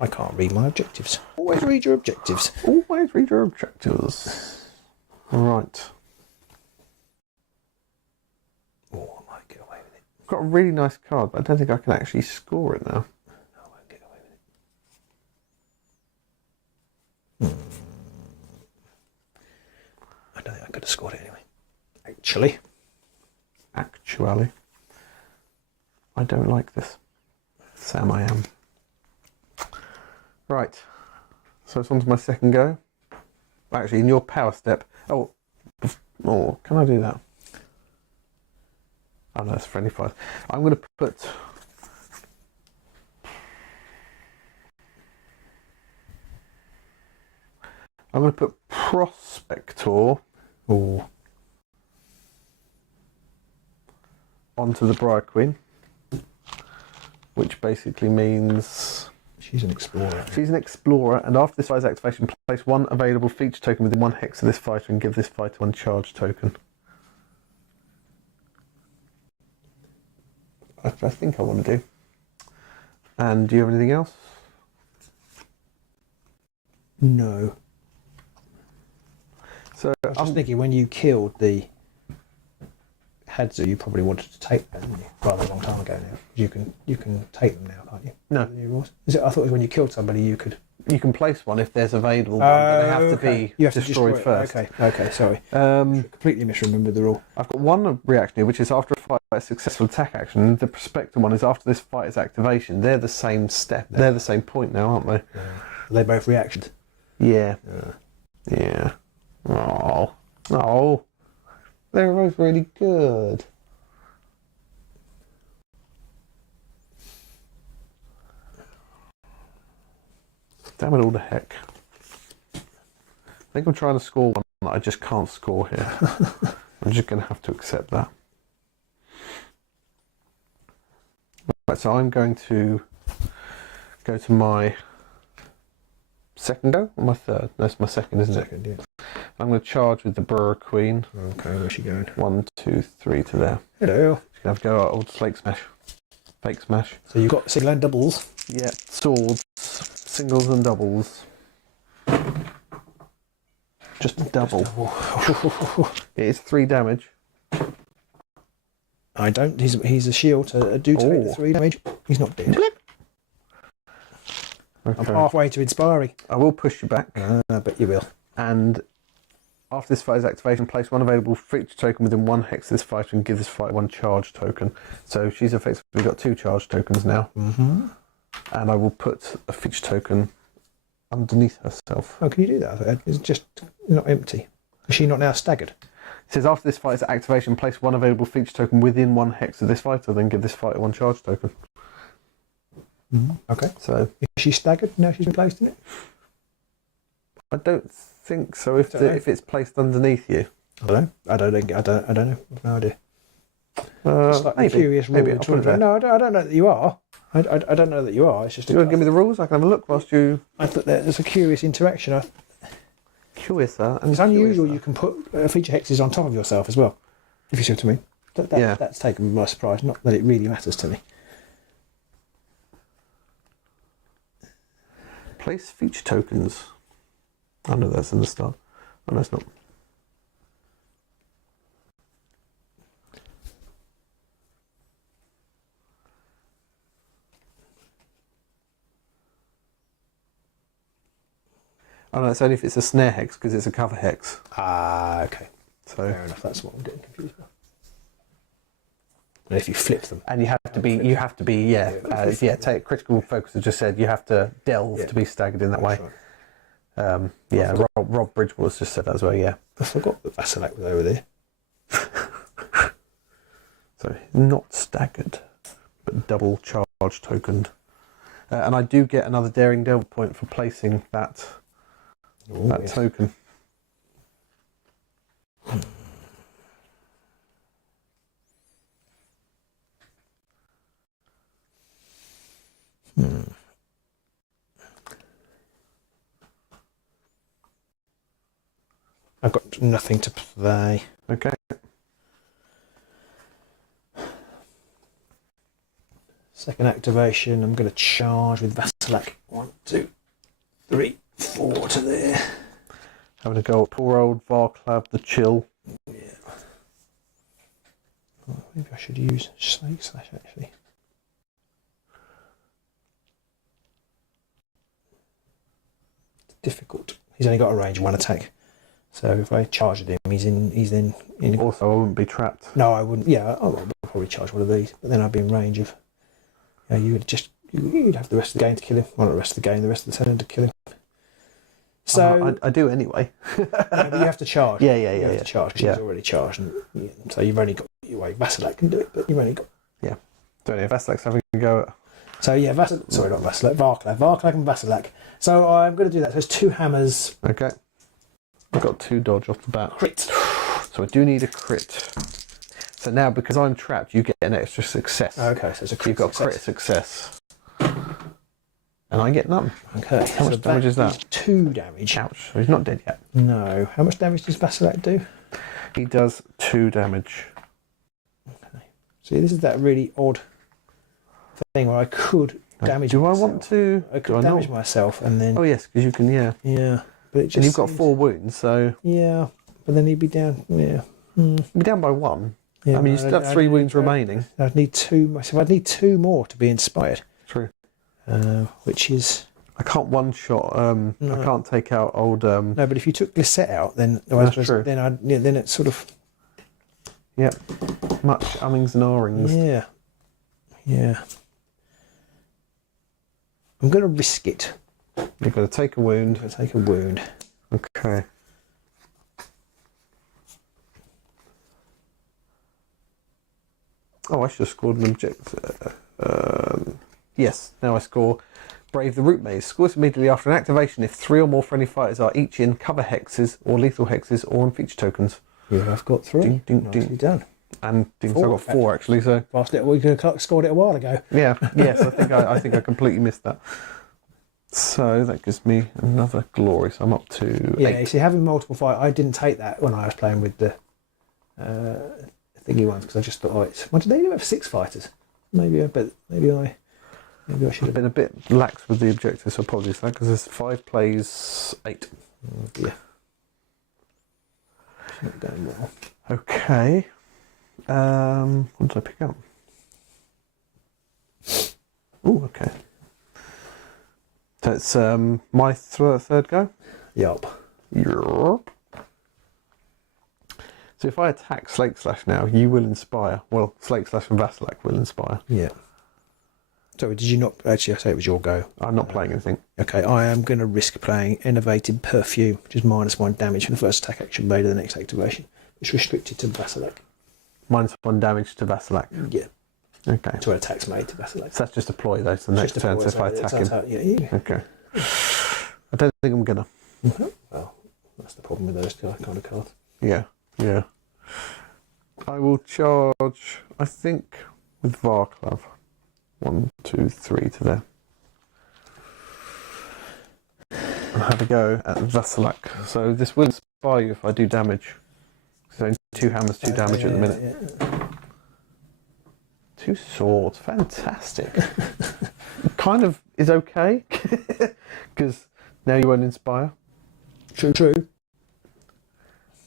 I can't read my objectives. Always read your objectives. Always read your objectives. Right. Oh, I might get away with it. I've got a really nice card, but I don't think I can actually score it now. No, I won't get away with it. I don't think I could have scored it anyway. Actually. I don't like this. Sam, I am. Right. So it's on to my second go. Actually, in your power step. Oh, can I do that? Oh no, it's friendly fire. I'm going to put... I'm going to put Prospector onto the Briar Queen, which basically means... She's an explorer. She's an explorer, and after this fighter's activation, place 1 available feature token within 1 hex of this fighter and give this fighter 1 charge token. I think I want to do. And do you have anything else? No. So I was just thinking, when you killed the Hadzu, you probably wanted to take that, didn't you? Rather a long time ago now. You can take them now, can't you? No. Is it? I thought it was when you killed somebody you could. You can place one if there's available one, but they have to be you have destroyed to first. Okay, sorry. Completely misremembered the rule. I've got one reaction here, which is after a fight, a successful attack action. The Prospector one is after this fighter's activation. They're the same step. No. They're the same point now, aren't they? Are they both reactions? Yeah. Yeah. Oh. They're both really good. Damn it all the heck. I think I'm trying to score one that I just can't score here. I'm just going to have to accept that. Right, so I'm going to go to my second go or my third? No, it's my second, isn't it? Second, yeah. I'm going to charge with the Briar Queen. Okay, where's she going? 1, 2, 3 to there. Hello. She's going to have to go old Slake Smash. Fake Smash. So you've got single and doubles. Yeah, swords, singles and doubles. Just double. It is 3 damage. I don't. He's a shield to do take the 3 damage. He's not dead. Okay. I'm halfway to inspiring. I will push you back. I bet you will. And after this fighter's activation, place one available feature token within 1 hex of this fighter and give this fighter 1 charge token. So she's effectively got 2 charge tokens now. Mm-hmm. And I will put a feature token underneath herself. Oh, can you do that? It's just not empty. Is she not now staggered? It says after this fighter's activation, place 1 available feature token within 1 hex of this fighter, then give this fighter 1 charge token. Mm-hmm. Okay. So is she staggered now she's been placed in it? I don't think so. If it's placed underneath you, I don't know. I don't know. I've no idea. It's like maybe. Curious rule. Maybe I'll put it there. No, I don't know that you are. I don't know that you are. It's just. Do you want to give me the rules? I can have a look whilst you. I thought there's a curious interaction. Curious, it's unusual. You can put feature hexes on top of yourself as well. If you see what I mean. That's taken me by surprise. Not that it really matters to me. Place feature tokens. I know that's in the start. Oh, no, it's not. Oh no, it's only if it's a snare hex because it's a cover hex. Ah, okay. So fair enough. That's what I'm getting confused about. And if you flip them, and you have to be, take critical focus. Has just said you have to delve to be staggered in that way. Right. Rob Bridgewater's just said that as well. Yeah, I forgot that Vasilak was over there. So not staggered, but double charge tokened, and I do get another daring delve point for placing that. Token. I've got nothing to play. Okay. Second activation, I'm going to charge with Vasilak. 1, 2, 3, 4 to there. Having a go at poor old Varklav the Chill. Yeah. Oh, maybe I should use Snake Slash actually. It's difficult. He's only got a range of 1 attack. So if I charged him, he's then in. Also, I wouldn't be trapped. No, I wouldn't. Yeah, I would probably charge one of these, but then I'd be in range of. You'd have the rest of the game to kill him. Well, not the rest of the game, the rest of the turn to kill him. So I do anyway. But you have to charge. Yeah. You have to charge because he's already charged, and so you've only got your way. Vasilak can do it, but you've only got. Yeah. Don't know if Vasilak's having a go at. So yeah, sorry, not Vasilak. Varklav and Vasilak. So I'm going to do that. So there's 2 hammers. Okay. I've got 2 dodge off the bat. Crit. So I do need a crit. So now, because I'm trapped, you get an extra success. Okay, so it's a crit. You've got crit success. And I get none. Okay. How much damage is that? 2 damage. Ouch. So he's not dead yet. No. How much damage does Vasilak do? He does 2 damage. Okay. See, this is that really odd thing where I could damage myself. I want to... I could damage myself and then... Oh, yes, because you can, Yeah. But it just and you've got 4 wounds, so... Yeah. but then he'd be down. Yeah. You'd be down by 1. Yeah, I mean, you still have 3 wounds remaining. I'd need 2. So I'd need 2 more to be inspired. True. Which is... I can't one-shot. No. I can't take out old... No, but if you took Glisset out, then... That's true. Then it's sort of... Yep. Much ummings and ahhings. Yeah. Yeah. I'm going to risk it. You're going to take a wound. I'm going to take a wound. Okay. Oh, I should have scored an objective. Yes, now I score Brave the Root Maze. Scores immediately after an activation if 3 or more friendly fighters are each in cover hexes or lethal hexes or on feature tokens. Yeah, I've got 3. Ding, ding, Nicely ding. done. And so I've got 4 actually. So Fast little, we could have scored it a while ago. yeah, yes, I think I completely missed that. So that gives me another glory. So I'm up to 8. You see, having multiple fight, I didn't take that when I was playing with the thingy ones because I just thought, oh, what did they do have 6 fighters? Maybe I should have been a bit lax with the objectives, so apologies for that, because there's 5 plays 8. Yeah. It's not going well. Okay. What did I pick up? Oh, okay. So it's my third go? Yup. Yup. So if I attack Slake Slash now, you will inspire. Well, Slake Slash and Vasilak will inspire. Yeah. Sorry, did you not... Actually, I say it was your go. I'm not playing anything. Okay, I am going to risk playing Innovated Perfume, which is -1 damage for the first attack action made of the next activation. It's restricted to Vasilak. -1 damage to Vasilak. Yeah. Okay. To an attack's made to Vasilak. So that's just a ploy, though, so next turn, so if I attack him. Yeah. Okay. I don't think I'm going to. Well, that's the problem with those kind of cards. Yeah, yeah. I will charge, I think, with Varklav. 1, 2, 3 to there. I'll have a go at Vasilak. So this will inspire you if I do damage. So 2 hammers, 2 damage at the minute. Yeah. 2 swords, fantastic. Kind of is okay, because now you won't inspire. True.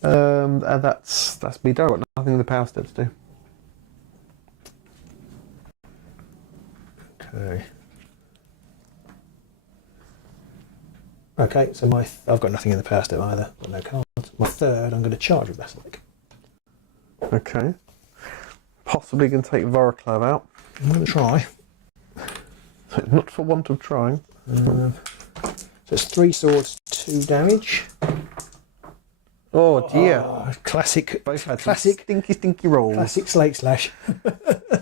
And that's me done. I've got nothing in the power steps to do. Okay, so I've got nothing in the power step either. Got no cards. My third, I'm going to charge with Vasilak. Okay. Possibly going to take Varklav out. I'm going to try. Not for want of trying. So it's 3 swords, 2 damage. Oh dear. Classic. Both had classic. Stinky rolls. Classic Slake Slash.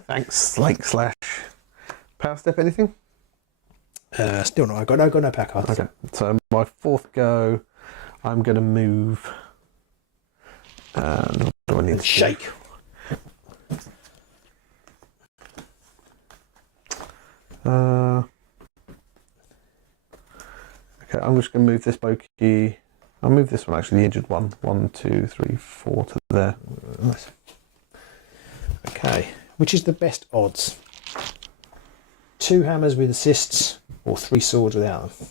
Thanks, Slake Slash. Power step anything? Still not. I've got no power cards. Okay. So my 4th go, I'm going to move. And what do I need to shake? Okay, I'm just going to move this bogey. I'll move this one actually, the injured one. 1, 2, 3, 4 to there. Nice. Okay. Which is the best odds? 2 hammers with assists or 3 swords without them?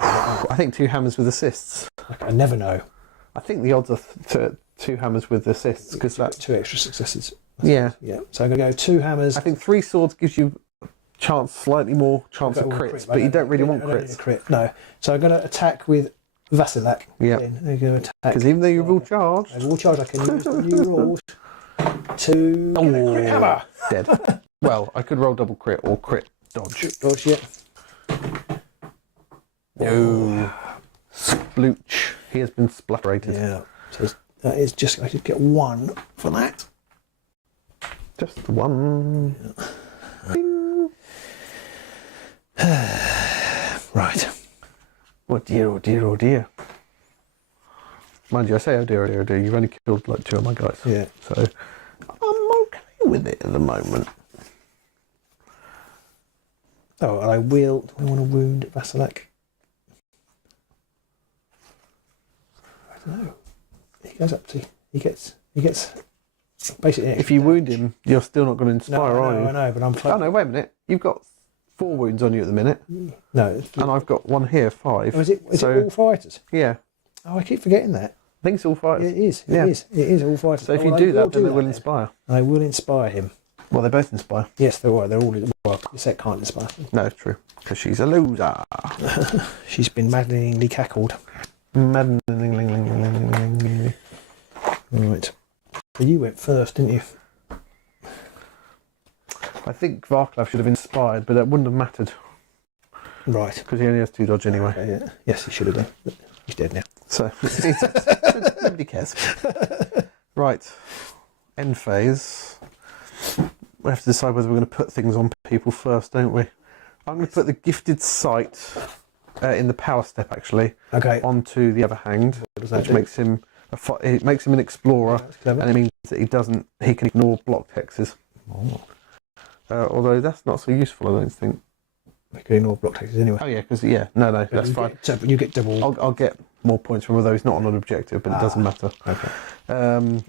I think 2 hammers with assists. Okay, I never know. I think the odds are 2 hammers with assists because that's 2 extra successes. Yeah. So I'm going to go 2 hammers. I think 3 swords gives you slightly more chance of crits, but you don't really want crits. No. So I'm going to attack with Vasilak. Yeah. I'm going to attack. Because even though you're all charged, I can use the new rules to get a crit hammer. Dead. Well, I could roll double crit or crit dodge. Dodge, yeah. No. Splooch. He has been splatterated. Yeah. So that is just, I should get 1 for that. Just 1. Bing. Right. Oh dear, oh dear, oh dear. Mind you, I say oh dear, oh dear, oh dear. You've only killed like 2 of my guys. Yeah. So I'm okay with it at the moment. Oh, I will. Do I want to wound Vasilak? I don't know. He goes up to. He gets. Basically. If you wound him, you're still not going to inspire, are you? I know, but I'm. Oh no! Wait a minute. You've got 4 wounds on you at the minute. No. And I've got 1 here, 5. Oh, is it all fighters? Yeah. Oh, I keep forgetting that. I think it's all fighters. It is. Yeah. It is all fighters. So if you do that, then they will inspire. They will inspire him. Well, they both inspire. Yes, they are. They're all. Well, the set can't inspire them. No, true. Because she's a loser. She's been maddeningly cackled. Maddeningly. Right. Well, you went first, didn't you? I think Varklav should have inspired, but that wouldn't have mattered. Right. Because he only has 2 dodge anyway. Okay, yeah. Yes, he should have done. But he's dead now. So, nobody cares. Right. End phase. We have to decide whether we're going to put things on people first, don't we? I'm going to put the gifted sight in the power step, actually, onto the Everhanged, which makes him an explorer, and it means that he can ignore blocked hexes. Oh. Although that's not so useful, I don't think. We can ignore blocked hexes anyway. Oh yeah, because that's fine. You get double. I'll get more points from although he's not on an objective, but it doesn't matter. Okay.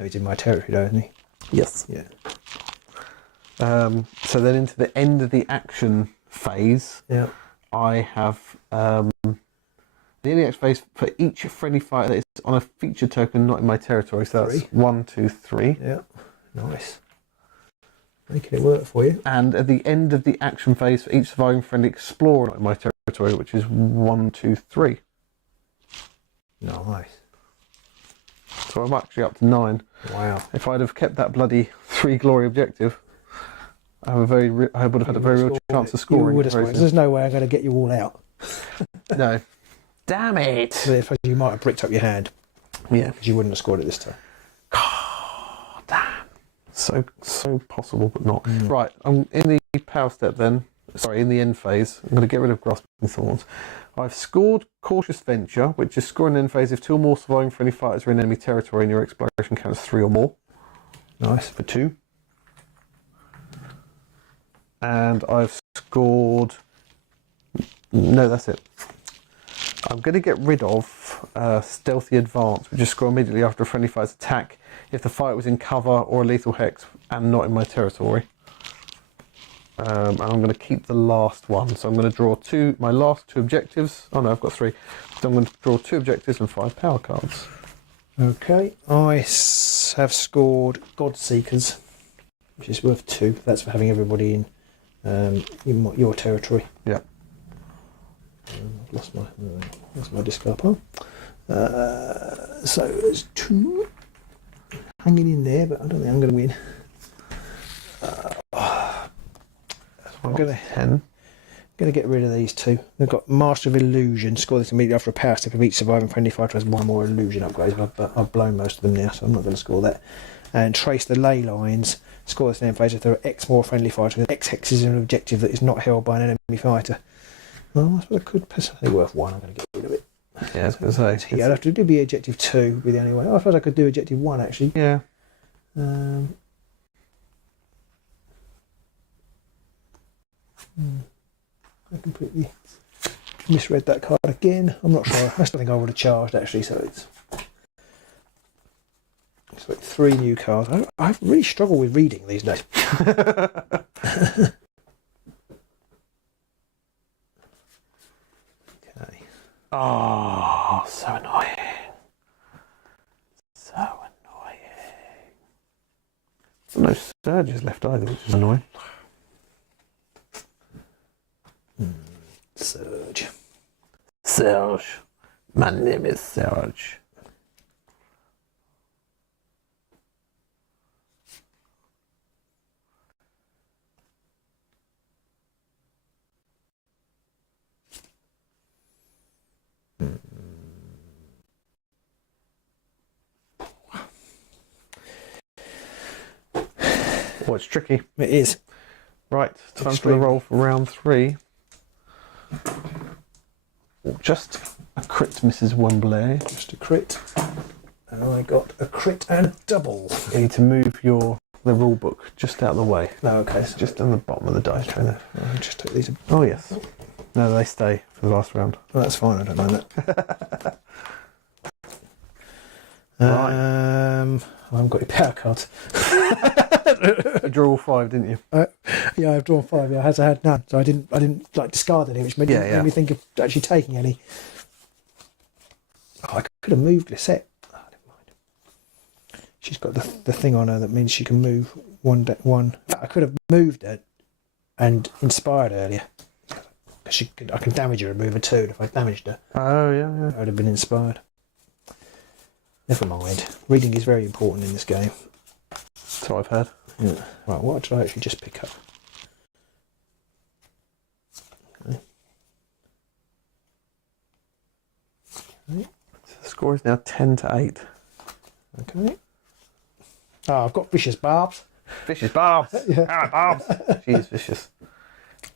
He's in my territory, though, isn't he? Yes. Yeah. So then into the end of the action phase, I have the end of the action phase for each friendly fighter that is on a feature token not in my territory. So that's 1, 2, 3. Yeah. Nice. Making it work for you. And at the end of the action phase for each surviving friendly explorer not in my territory, which is 1, 2, 3. Nice. So I'm actually up to 9. Wow. If I'd have kept that bloody 3 glory objective, I would have had a very real chance of scoring. There's no way I'm going to get you all out. No. Damn it! But you might have bricked up your hand. Yeah. Because you wouldn't have scored it this time. God, damn. So possible, but not. Right, I'm in the power step then. Sorry, in the end phase. I'm going to get rid of Grasping Thorns. I've scored Cautious Venture, which is scoring end phase if 2 or more surviving friendly fighters are in enemy territory and your exploration counts 3 or more. Nice. For 2. And I've scored... No, that's it. I'm going to get rid of Stealthy Advance, which is scored immediately after a friendly fighter's attack if the fight was in cover or a lethal hex and not in my territory. And I'm going to keep the last one. So I'm going to draw my last 2 objectives. Oh no, I've got 3. So I'm going to draw 2 objectives and 5 power cards. Okay. I have scored Godseekers, which is worth 2. That's for having everybody in your territory. Yeah. I've lost my discard pile. So there's 2 hanging in there, but I don't think I'm going to win. I'm going to get rid of these 2. They've got Master of Illusion. Score this immediately after a power step of each surviving friendly fighter has 1 more illusion upgrade. But I've blown most of them now, so I'm not going to score that. And Trace the Ley Lines. Score this in end phase if there are X more friendly fighters with X hexes in an objective that is not held by an enemy fighter. Well, I suppose I could possibly worth 1. I'm going to get rid of it. Yeah, I was going to say. Yeah, I'd have to do objective 2 would be the only way. I suppose I could do objective 1 actually. Yeah. I completely misread that card again. I'm not sure. I still think I would have charged actually. So it's like 3 new cards. I really struggle with reading these days. Okay. Oh, so annoying. So annoying. No surges left either, which is annoying. Surge. Serge. My name is Serge. Oh, it's tricky. It is. Right, time for the roll for round 3. Just a crit, Mrs. Wembley. Just a crit. And I got a crit and a double. You need to move the rule book just out of the way. No, okay. It's just on the bottom of the dice tray. I'll just take these. Oh, yes. No, they stay for the last round. Well, that's fine, I don't mind that. I haven't got any power cards. You drew all 5, didn't you? Yeah, I've drawn 5. Yeah, I had none, so I didn't like discard any, which made me think of actually taking any. Oh, I could have moved the set. Oh, never she's got the thing on her that means she can move one. In fact, I could have moved her and inspired earlier. Because I can damage her and move her too. If I damaged her, Oh, yeah, yeah. I would have been inspired. Never mind. Reading is very important in this game. So I've heard. Yeah. Right, what did I actually just pick up? Okay. Okay. So the score is now 10-8. Okay. Oh, I've got vicious barbs. Vicious Barbs! Yeah. Ah, Barbs! She is vicious.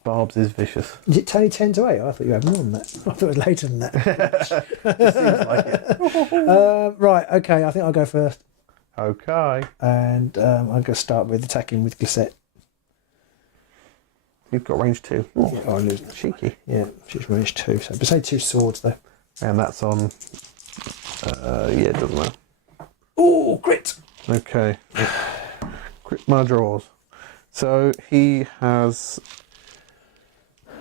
Barbs is vicious. Is it only 10-8? I thought you had more than that. I thought it was later than that. It seems like it. Right, okay, I think I'll go first. Okay. And I'm going to start with attacking with Gladiator. You've got range 2. Oh, Yeah, I lose. cheeky. Yeah, she's range 2. So, but say 2 swords though. And that's on... yeah, it doesn't matter. Oh, crit! Okay. Crit my draws. So he has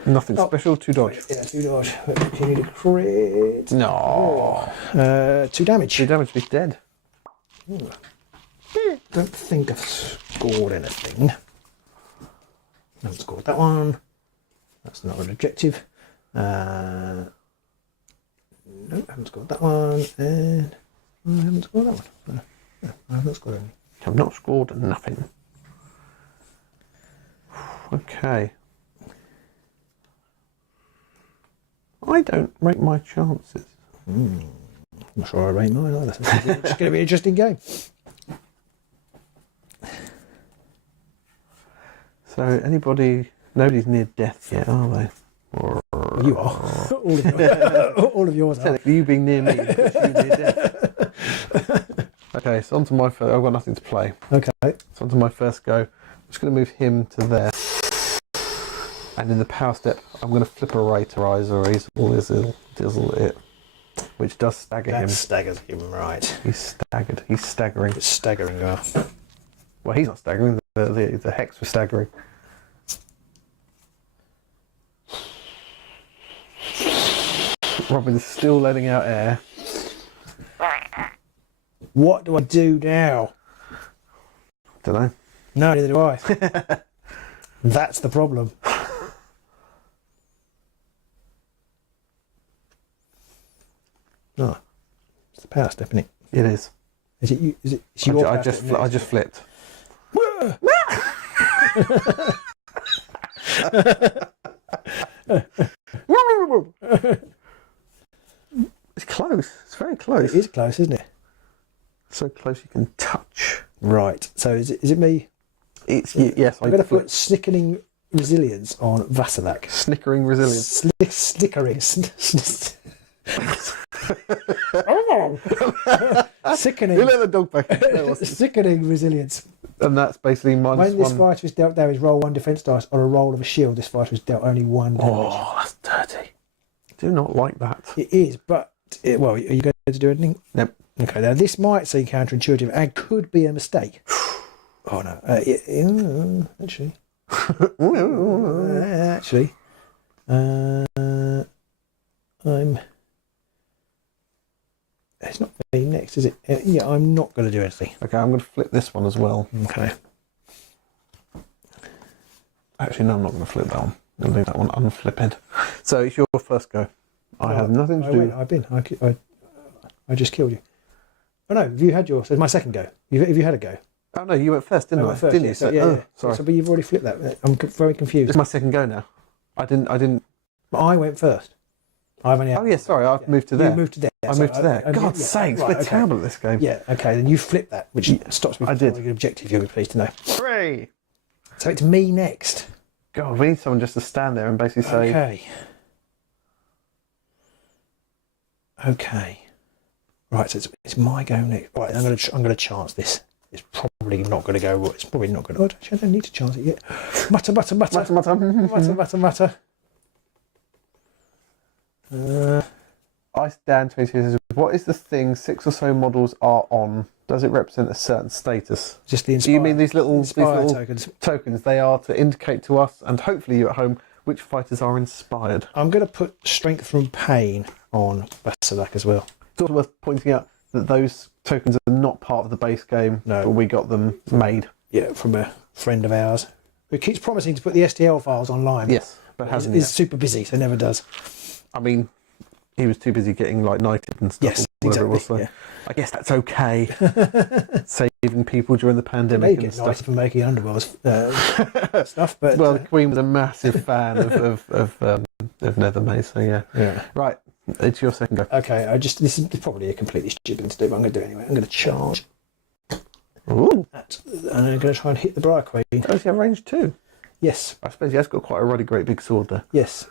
nothing special, 2 dodge. Yeah, 2 dodge. You need a crit. No. 2 damage. 2 damage, he's dead. Ooh. Don't think I've scored anything. Haven't scored that one. That's not an objective. No, haven't scored that one. And I haven't scored that one. No, I haven't scored any. I've not scored nothing. Okay. I don't rate my chances. I'm not sure I rate mine either. It's going to be an interesting game. So nobody's near death yet, are they? Or, You are. All of yours, all of yours are. technically, you being near me puts you near death. Okay, so onto my first. I've got nothing to play. Okay. So onto my first go. I'm just going to move him to there. And in the power step, I'm going to flip a Raterize or Dizzle it, which does stagger That him. staggers him, right. He's staggered. He's staggering. It's staggering. Well, he's not staggering. The hex was staggering. Robin is still letting out air. What do I do now? Don't know. No, neither do I. That's the problem. Oh, it's the power step, isn't it? It is. Is it you? Is it? It's your I power just step I next? just flipped. It's close. It's very close. It is close, isn't it? So close you can touch. Right. So is it me? It's yes. I'm going to put sickening resilience on Vasilak. Snickering resilience. Snickering. Sickening. You let the dog back. in. Sickening resilience. And that's basically When minus this 1. fighter is dealt damage, roll 1 defense dice. On a roll of a shield, this fighter is dealt only 1 damage. Oh, that's dirty. Do not like that. It is, but well, are you going to do anything? Nope. Okay, now this might seem counterintuitive and could be a mistake. Oh no, actually, I'm. It's not me next, is it? Yeah, I'm not going to do anything. Okay, I'm going to flip this one as well. Okay. Actually, no, I'm not going to flip that one. I'm going to leave that one unflipped. So it's your first go. I have nothing to do. I just killed you. Oh no, have you had yours? It's my second go. Have you had a go? Oh no, you went first, didn't I? went first, Didn't yeah, you? so, So, yeah. sorry. So, but you've already flipped that. I'm very confused. It's my second go now. I didn't. But I went first. I've only. Oh yeah, sorry. I've moved to there. You moved to there. I moved to there. God's sakes, we're terrible at this game. Yeah. Okay, then you flipped that, which stops me from following an objective. You'll be pleased to know. Hooray! So it's me next. God, we need someone just to stand there and basically say, Okay. Okay. Right, so it's my go next. Right, I'm gonna chance this. It's probably not going to go. It's probably not going to. Oh, actually, I don't need to chance it yet. Mutter, mutter, mutter, mutter, mutter. mutter, mutter, mutter. Ice Dan 22 says, what is the thing 6 or so models are on? Does it represent a certain status? Just the Do you mean these little tokens? Tokens. They are to indicate to us, and hopefully you at home, which fighters are inspired. I'm going to put strength from pain on Vasilak as well. It's also worth pointing out, that those tokens are not part of the base game, but we got them made. Yeah, from a friend of ours who keeps promising to put the STL files online. Yes, but hasn't He's yet. super busy, so never does. I mean, he was too busy getting like knighted and stuff. Yes, or whatever exactly. It was, so Yeah. I guess that's okay. Saving people during the They pandemic get and stuff. knighted for making Underworlds stuff, but Well, the Queen was a massive fan of Nethermaze, so yeah. Right, it's your second go. okay. This is probably a completely stupid thing to do, but I'm going to do it anyway. I'm going to charge. Ooh, And I'm going to try and hit the Briar Queen. does he have range 2? Yes, I suppose he has got quite a really great big sword there. yes.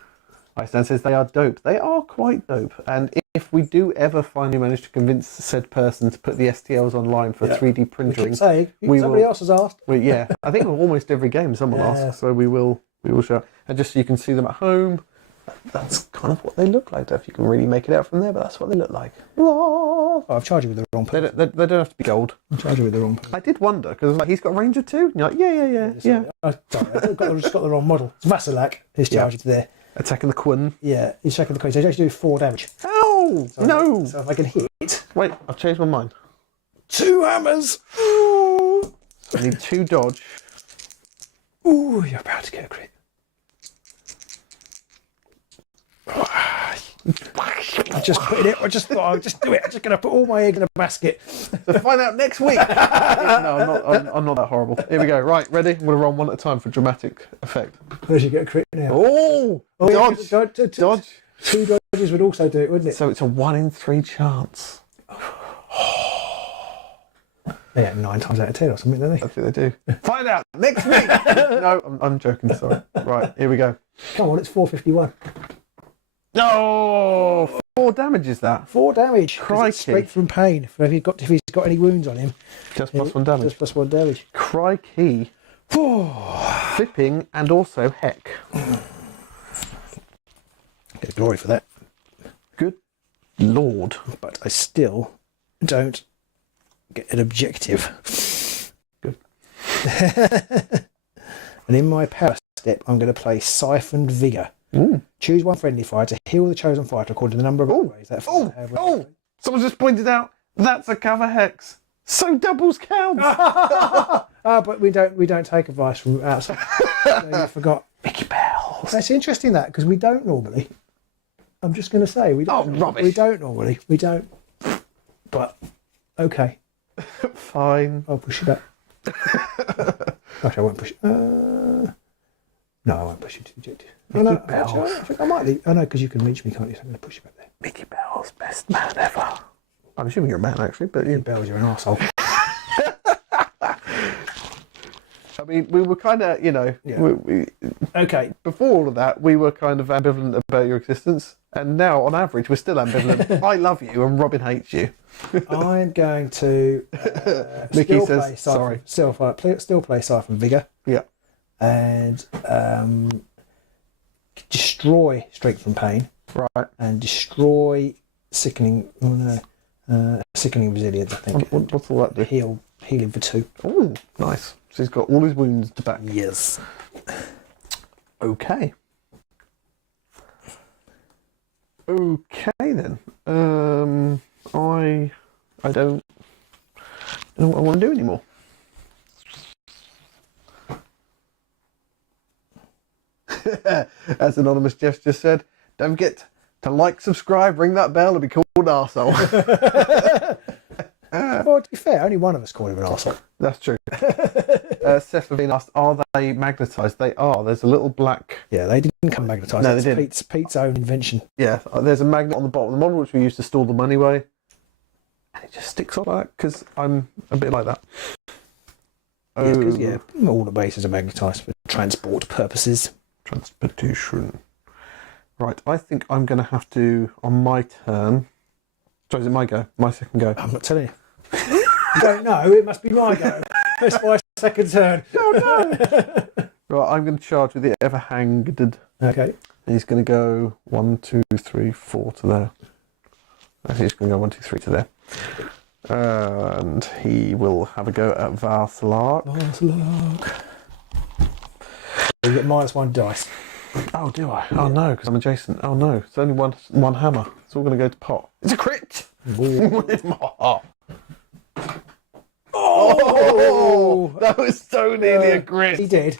Iceland says they are dope. They are quite dope. And if we do ever finally manage to convince said person to put the STLs online for 3D We printing, keep saying, somebody else has asked. yeah, I think almost every game someone asks, so we will show. And just so you can see them at home, that's kind of what they look like. If you can really make it out from there, but that's what they look like. Oh, I've charged you with the wrong They person. don't have to be gold. I've charged you with the wrong person. I did wonder because like he's got a range of 2. And you're like, yeah. Sorry, I've just got the wrong model. It's Vasilak. He's charged there. Attacking the Queen. Yeah, he's checking the Queen. So he's actually doing 4 damage. Ow! No! So if I can hit... Wait, I've changed my mind. 2 hammers! So I need 2 dodge. Ooh, you're about to get a crit. I just put it in. I just thought I'll just do it. I'm just going to put all my eggs in a basket. So find out next week. No, I'm not that horrible. Here we go. Right, ready? I'm going to roll one at a time for dramatic effect. Where should you get a crit now? Oh! Dodge! Dodge! 2 dodges would also do it, wouldn't it? So it's a 1 in 3 chance. Yeah, 9 times out of 10 or something, don't they? I think they do. Find out next week! No, I'm joking, sorry. Right, here we go. Come on, it's 451. No! 4 damage is that? 4 damage. Crikey. Straight from pain. If he's got any wounds on him. Just plus 1 damage. Just plus 1 damage. Crikey. Flipping and also heck. Get glory for that. Good lord. But I still don't get an objective. Good. And in my power step, I'm going to play Siphoned Vigour. Choose one friendly fire to heal the chosen fighter according to the number of ways that fire have. Someone just pointed out that's a cover hex. So doubles count. But we don't take advice from outside. So you forgot. Mickey Bells. That's interesting that because we don't normally. I'm just going to say we don't. Rubbish. We don't normally. We don't. But okay, Fine. I'll push it up. Gosh, I won't push. No, I won't push you to the objective. Mickey Bells. Actually, I think I might leave. Oh no, because you can reach me, can't you? So I'm going to push you back there. Mickey Bells, best man ever. I'm assuming you're a man actually, but you. Bells, you're an arsehole. I mean, we were kind of, Okay. before all of that, we were kind of ambivalent about your existence, and now, on average, we're still ambivalent. I love you, and Robin hates you. I'm going to Mickey still says, play sorry. Still play Siphon Vigour Yeah. and destroy Strength from Pain Right. and destroy Sickening Sickening Resilience, I think. What's all that do? Healing for 2. Oh, nice. So he's got all his wounds to back. Yes. Okay. Okay then. I don't know what I want to do anymore. As Anonymous Jeff just said, don't forget to like, subscribe, ring that bell, and be called an arsehole. Well, to be fair, only one of us called him an arsehole. That's true. Seth Levine asked, are they magnetised? They are. There's a little black... Yeah, they didn't come magnetised. No, they That's didn't. Pete's own invention. Yeah, there's a magnet on the bottom of the model, which we use to store the money away. And it just sticks on like that, because I'm a bit like that. Yeah, all the bases are magnetised for transport purposes. Transportation. Right, I think I'm going to have to, on my turn... Sorry, is it my go? My second go? I'm not telling you. You don't know, it must be my go. It's my second turn. No. Right, I'm going to charge with the ever-hanged. Okay. And he's going to go 1, 2, 3, 4 to there. I think he's going to go 1, 2, 3 to there. And he will have a go at Vasilak. You get -1 dice. Oh, do I? Oh no, because I'm adjacent. Oh no, it's only one hammer. It's all going to go to pot. It's a crit! Oh, that was so nearly a crit. He did.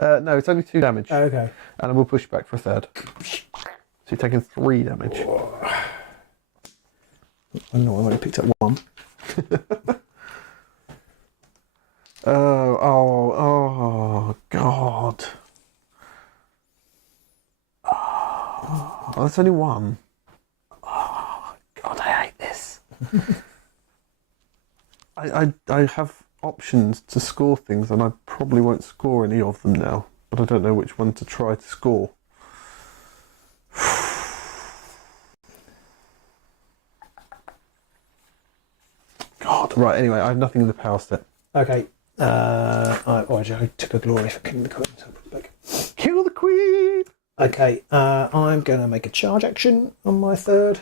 No, it's only 2 damage. Oh, okay. And I will push back for a 3rd. So you're taking 3 damage. I know, I only picked up 1. Oh, God. Oh, that's only 1. Oh, God, I hate this. I have options to score things, and I probably won't score any of them now, but I don't know which one to try to score. God. Right, anyway, I have nothing in the power step. Okay. I took a glory for killing the queen, so I'll put it back. Kill the queen! Okay, I'm going to make a charge action on my 3rd.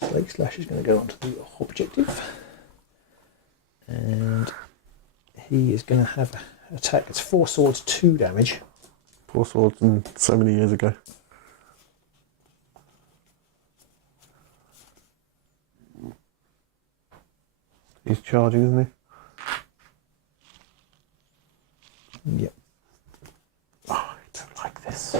Slake Slash is going to go onto the objective. And he is going to have an attack. It's 4 swords, 2 damage. 4 swords and so many years ago. He's charging, isn't he? Yep. Oh, I don't like this.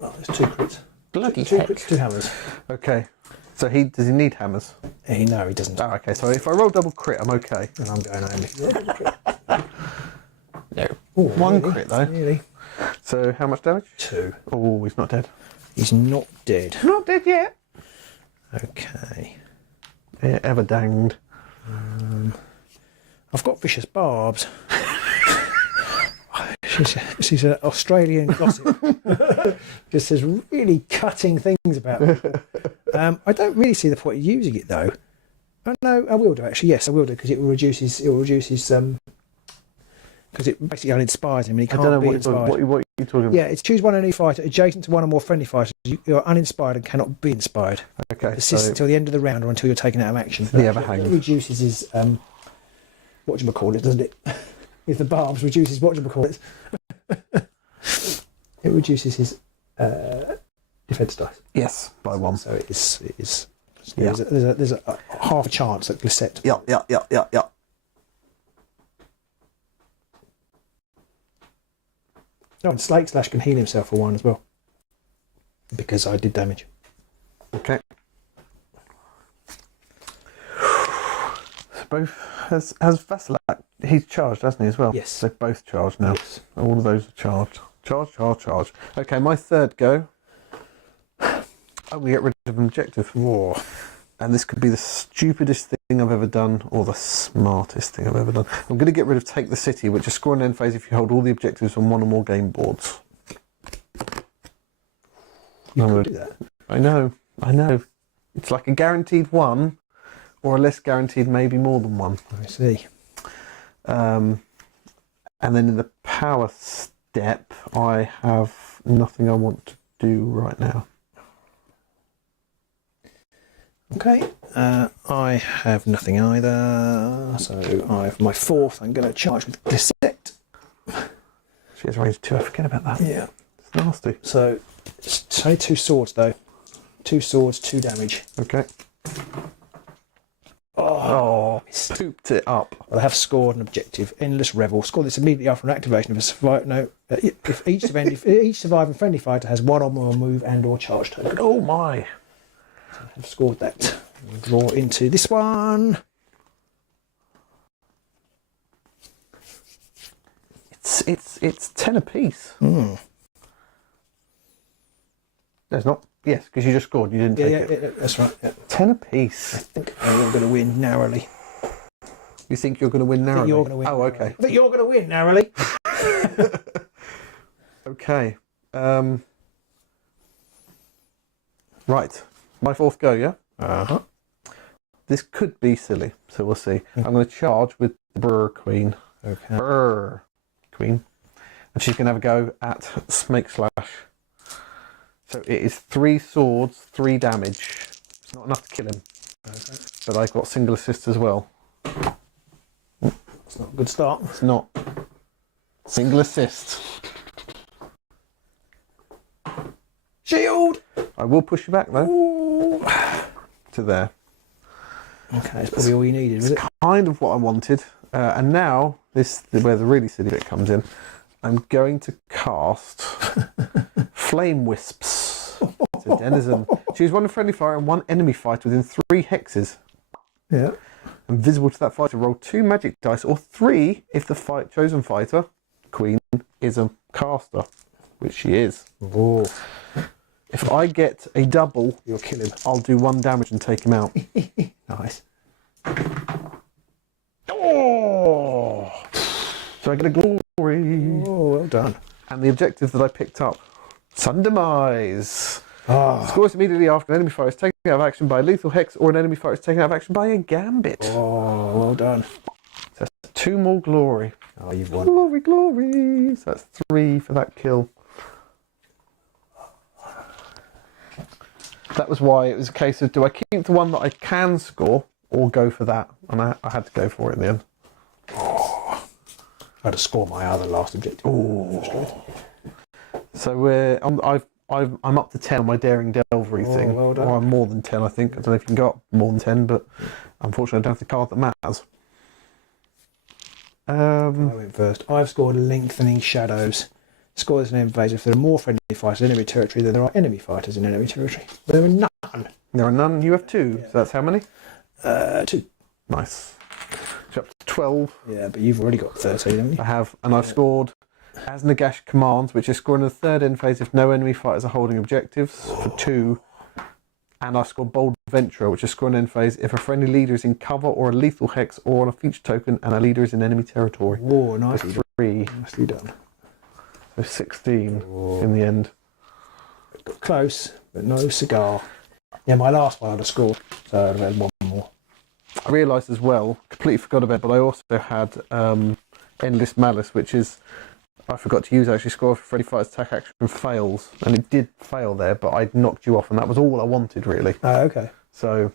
Oh, there's 2 crits. Bloody two heck. crits, 2 hammers. Okay. So does he need hammers? No, he doesn't. Oh, okay. So if I roll double crit, I'm okay. And I'm going only. No. Ooh, 1 really? crit though. Really? So how much damage? 2. Oh, he's not dead. He's not dead. Not dead yet. Okay. Yeah, ever danged. I've got vicious barbs. She's an Australian gossip. Just says really cutting things about me. I don't really see the point of using it though. Oh no, I will do actually. Yes, I will do because it will reduce his because it basically uninspires him and he can't I don't know be what inspired. what are you talking about? Yeah, it's choose one enemy fighter adjacent to one or more friendly fighters. You're uninspired and cannot be inspired. Okay. Persist until the end of the round or until you're taken out of action. The other hang. It reduces his whatchamacallit, doesn't it? With the barbs, reduces whatchamacallit. It reduces his defense dice. Yes, by 1. So it is. Yeah. There's a half a chance at Glissette. Yeah. No, and Slake Slash can heal himself for 1 as well. Because I did damage. Okay. So both has Vasilak. He's charged, hasn't he, as well? Yes. They're both charged now. Yes. All of those are charged. Charge. Okay, my 3rd go. I'm going to get rid of an objective. Whoa. And this could be the stupidest thing I've ever done, or the smartest thing I've ever done. I'm going to get rid of Take the City, which is score an end phase if you hold all the objectives on 1 or more game boards. You could do that. I know. It's like a guaranteed 1, or a less guaranteed maybe more than 1. I see. And then in the power step, I have nothing I want to do right now. Okay, I have nothing either, so I have my 4th. I'm going to charge with Glissette. She has range 2, I forget about that. Yeah. It's nasty. So, it's only 2 swords though. 2 swords, 2 damage. Okay. Oh, Pooped it up. well, I have scored an objective. Endless Revel. Score this immediately after an activation of a survivor. No, if each surviving friendly fighter has 1 or more move and or charge token. Oh my. I've scored that. Draw into this one. It's 10 apiece. Mm. There's not. Yes, because you just scored. You didn't take it. Yeah, that's right. Yeah. 10 apiece. I think I'm going to win narrowly. You think you're going to win narrowly? You're going to win. Oh, narrowly. okay. I think you're going to win narrowly. Okay. Right. My 4th go, yeah? Uh-huh. This could be silly, so we'll see. I'm going to charge with the Briar Queen. Okay. Briar Queen. And she's going to have a go at Snake Slash. So it is 3 swords, 3 damage. It's not enough to kill him. Okay. But I've got single assist as well. It's not a good start. It's not. Single assist. Shield! I will push you back though. Ooh. to there. Okay, that's probably all you needed, was it? Kind of what I wanted. And now, this where the really silly bit comes in. I'm going to cast Flame Wisps. It's a denizen. Choose one friendly fighter and one enemy fighter within 3 hexes. Yeah. And visible to that fighter, roll 2 magic dice, or 3 if the chosen fighter, Queen, is a caster, which she is. Oh. If I get a double, You'll kill him. I'll do 1 damage and take him out. Nice. Oh! So I get a glory. Oh, well done. And the objective that I picked up, Sun Demise. Oh. Scores immediately after an enemy fighter is taken out of action by a lethal hex or an enemy fighter is taken out of action by a gambit. Oh, well done. So that's 2 more glory. Oh, you've won. Glory, glory. So that's 3 for that kill. That was why it was a case of, do I keep the one that I can score or go for that? And I had to go for it in the end. Oh. I had to score my other last objective. Oh. So I'm up to 10 on my Daring Delvery thing. Well done. Or I'm more than 10, I think. I don't know if you can go up more than 10, but unfortunately I don't have the card that matters. I went first. I've scored Lengthening Shadows. Score as an invasion. If there are more friendly fighters in enemy territory than there are enemy fighters in enemy territory. There are none. There are none. You have 2. Yeah. So that's how many? 2. Nice. So up to 12. Yeah, but you've already got 13, haven't you? I have. And I've scored as Nagash commands, which is scored in the 3rd end phase if no enemy fighters are holding objectives, for 2. And I scored Bold Venturer, which is scored in end phase if a friendly leader is in cover or a lethal hex or on a feature token and a leader is in enemy territory. Oh, nicely For 3. done. Nicely done. So 16 in the end. Got close, but no cigar. Yeah, my last one I'd have scored, so I'd have had 1 more. I realised as well, completely forgot about it, but I also had Endless Malice, which is, I forgot to use actually, score for friendly fighter's attack action fails. And it did fail there, but I'd knocked you off, and that was all I wanted, really. Oh, okay. So,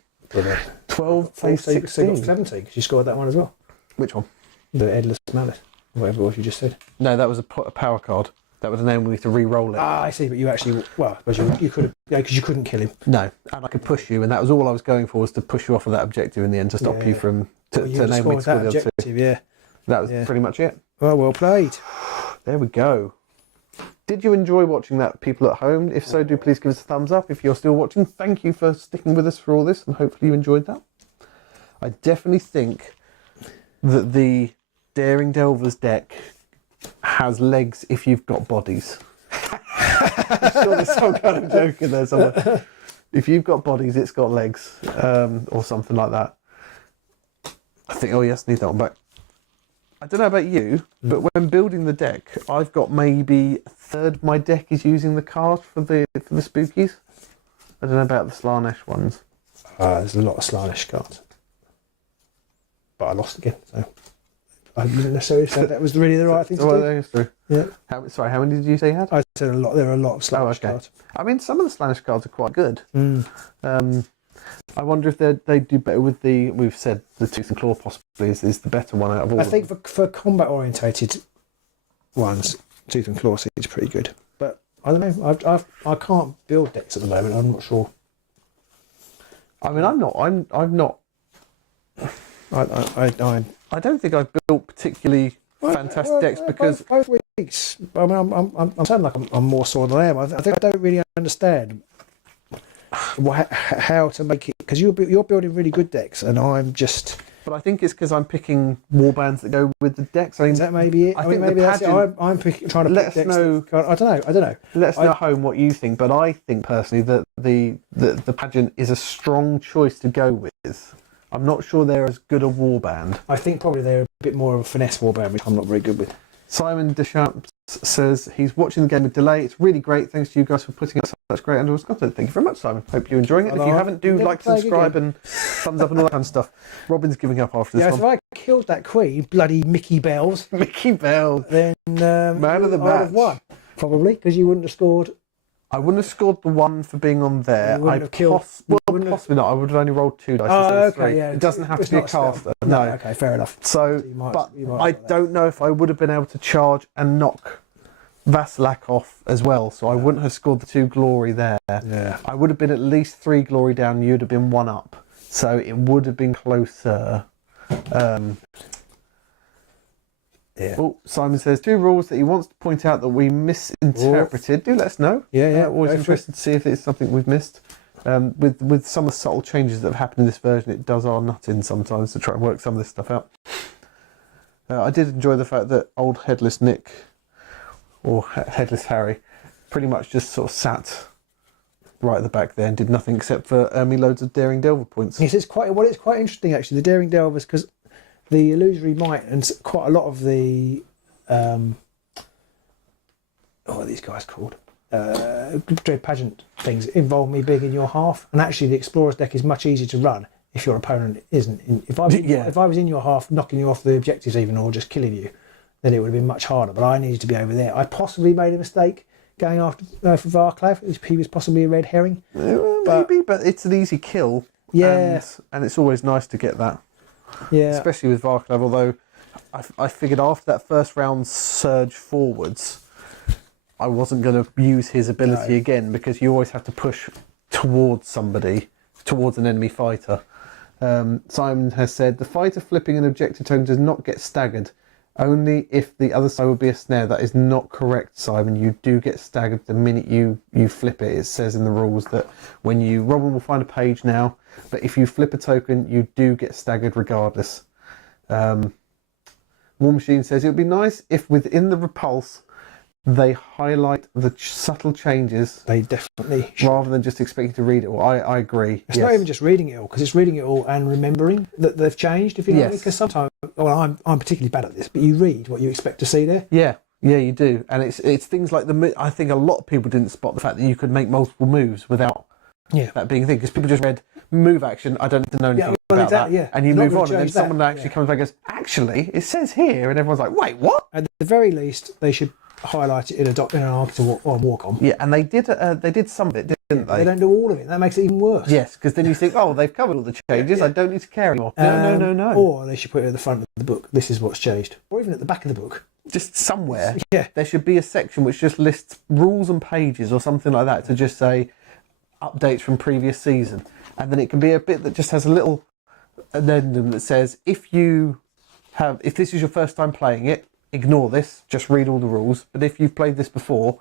12, So you 16. got 17, because you scored that one as well. Which one? The Endless Malice, whatever it was you just said. No, that was a power card. That would enable me to re-roll it. Ah, I see, but you actually, well, you could have, yeah, because you couldn't kill him. No, and I could push you, and that was all I was going for, was to push you off of that objective in the end, to stop you from, to enable me to score the other 2. Yeah. That was pretty much it. Well played. There we go. Did you enjoy watching that, people at home? If so, do please give us a thumbs up. If you're still watching, thank you for sticking with us for all this, and hopefully you enjoyed that. I definitely think that the Daring Delvers deck has legs if you've got bodies. I'm sure there's some kind of joke in there somewhere. If you've got bodies, it's got legs, or something like that. I think, oh yes, need that one back. I don't know about you, but when building the deck, I've got maybe a third of my deck is using the card for the spookies. I don't know about the Slanesh ones. There's a lot of Slanesh cards. But I lost again, so I didn't necessarily say that was really the right thing to do. That's true. Yeah. Sorry, how many did you say you had? I said a lot. There are a lot of Slanesh cards. I mean, some of the Slanesh cards are quite good. I wonder if they do better with the. We've said the Tooth and Claw possibly is the better one out of all. I think for combat orientated ones, Tooth and Claw seems pretty good. But I don't know. I can't build decks at the moment. I'm not sure. I mean, I'm not. I don't think I've built particularly fantastic decks because both weeks. I mean, I'm sounding like I'm more sore than I am. I think I don't really understand how to make it, because you're building really good decks, and I'm just. But I think it's because I'm picking warbands that go with the decks. I mean, is that maybe it? I mean, think maybe that's it. I'm trying to let pick us decks. know. I don't know. Let us know at home what you think. But I think personally that the pageant is a strong choice to go with. I'm not sure they're as good a warband. I think probably they're a bit more of a finesse warband, which I'm not very good with. Simon Deschamps says he's watching the game with delay. It's really great. Thanks to you guys for putting up such great Underworlds content. Thank you very much, Simon. Hope you're enjoying it. And if you haven't, do like, subscribe, and thumbs up and all that kind of stuff. Robin's giving up after this one. Yeah, if I killed that queen, bloody Mickey Bells. Mickey Bells. Then man of the match. I'd have won, probably, because you wouldn't have scored. I wouldn't have scored the one for being on there. You wouldn't have killed. Possibly not. I would have only rolled 2 dice. Oh, instead of 3. okay, yeah. It doesn't have to be a caster. No, okay, fair enough. So, but I don't know if I would have been able to charge and knock Vasilakov as well, so I wouldn't have scored the 2 glory there. Yeah. I would have been at least 3 glory down, you'd have been 1 up. So it would have been closer. Oh, Simon says 2 rules that he wants to point out that we misinterpreted. Do let us know. Always interested to see if it's something we've missed. With some of the subtle changes that have happened in this version, it does our nut in sometimes to try and work some of this stuff out. I did enjoy the fact that old Headless Nick, or Headless Harry, pretty much just sort of sat right at the back there and did nothing except for earn me loads of Daring Delver points. Yes, it's quite interesting actually, the Daring Delvers, because the Illusionary Might and quite a lot of the what are these guys called? Dread Pageant things involve me being in your half, and actually the Explorer's deck is much easier to run if your opponent isn't. If I was in your half, knocking you off the objectives even, or just killing you, then it would have been much harder. But I needed to be over there. I possibly made a mistake going after for Varclav. He was possibly a red herring. Maybe, but it's an easy kill. Yeah, and it's always nice to get that. Yeah, especially with Varclav. Although I figured after that first round surge forwards, I wasn't going to use his ability again, because you always have to push towards somebody, towards an enemy fighter. Simon has said the fighter flipping an objective token does not get staggered, only if the other side would be a snare. That is not correct, Simon. You do get staggered the minute you flip it. It says in the rules that when you... Robin will find a page now, but if you flip a token, you do get staggered regardless. War Machine says it would be nice if within the repulse they highlight the subtle changes. They definitely should. Rather than just expect you to read it all. I agree. It's not even just reading it all, because it's reading it all and remembering that they've changed, if you know. Because sometimes, well, I'm particularly bad at this, but you read what you expect to see there. Yeah, you do. And it's things like I think a lot of people didn't spot the fact that you could make multiple moves without that being a thing, because people just read move action, I don't need to know anything about that. Yeah. And you move on, and then someone actually comes back and goes, actually, it says here, and everyone's like, wait, what? At the very least, they should highlight it in an article or a walk-on. Yeah, and they did some of it, didn't they? They don't do all of it. That makes it even worse. Yes, because then you think, oh, they've covered all the changes, I don't need to care anymore. No. Or they should put it at the front of the book, this is what's changed. Or even at the back of the book. Just somewhere. Yeah. There should be a section which just lists rules and pages or something like that, to just say updates from previous season. And then it can be a bit that just has a little addendum that says, if this is your first time playing it, ignore this, just read all the rules. But if you've played this before,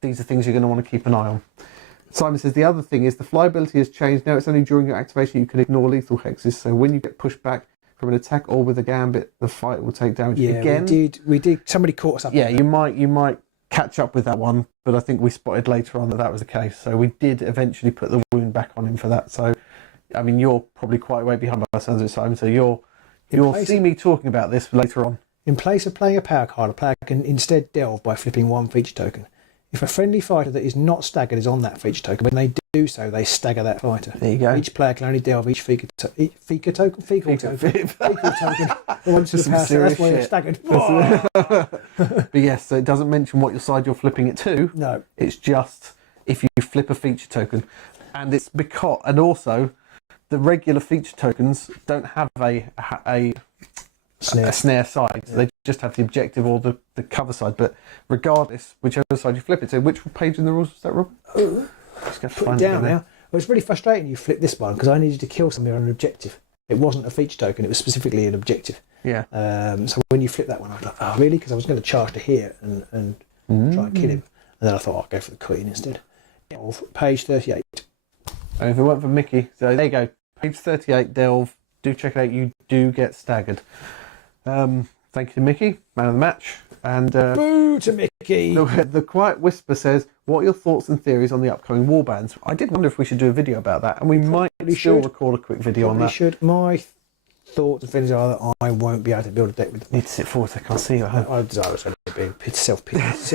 these are things you're going to want to keep an eye on. Simon says the other thing is the fly ability has changed. Now it's only during your activation you can ignore lethal hexes. So when you get pushed back from an attack or with a gambit, the fight will take damage. Yeah, again. We did. Somebody caught us up. Yeah, you might catch up with that one, but I think we spotted later on that was the case. So we did eventually put the wound back on him for that. So, I mean, you're probably quite way behind by sounds of it, Simon. So you'll see me talking about this later on. In place of playing a power card, a player can instead delve by flipping one feature token. If a friendly fighter that is not staggered is on that feature token, when they do so, they stagger that fighter. There you go. Each player can only delve each fecal token. Once the power, so that's why they're staggered. But yes, so it doesn't mention what your side you're flipping it to. No. It's just if you flip a feature token. And it's because, and also, the regular feature tokens don't have a snare side. So they just have the objective or the cover side. But regardless, whichever side you flip it to, which page in the rules was that, Rob? Just got to find it down now. Well, it's really frustrating you flip this one, because I needed to kill somebody on an objective. It wasn't a feature token, it was specifically an objective. Yeah. So when you flip that one, I was like, oh, really? Because I was going to charge to here and try and kill him. And then I thought, I'll go for the queen instead. Page 38. And if it weren't for Mickey, so there you go. Page 38, Delve. Do check it out. You do get staggered. Thank you to Mickey, man of the match. And boo to Mickey. The Quiet Whisper says, what are your thoughts and theories on the upcoming warbands? I did wonder if we should do a video about that, and we might still record a quick video on that. Should. My thoughts and feelings are that I won't be able to build a deck with them. Need to sit forward so I can't see you. I was only being self-piteous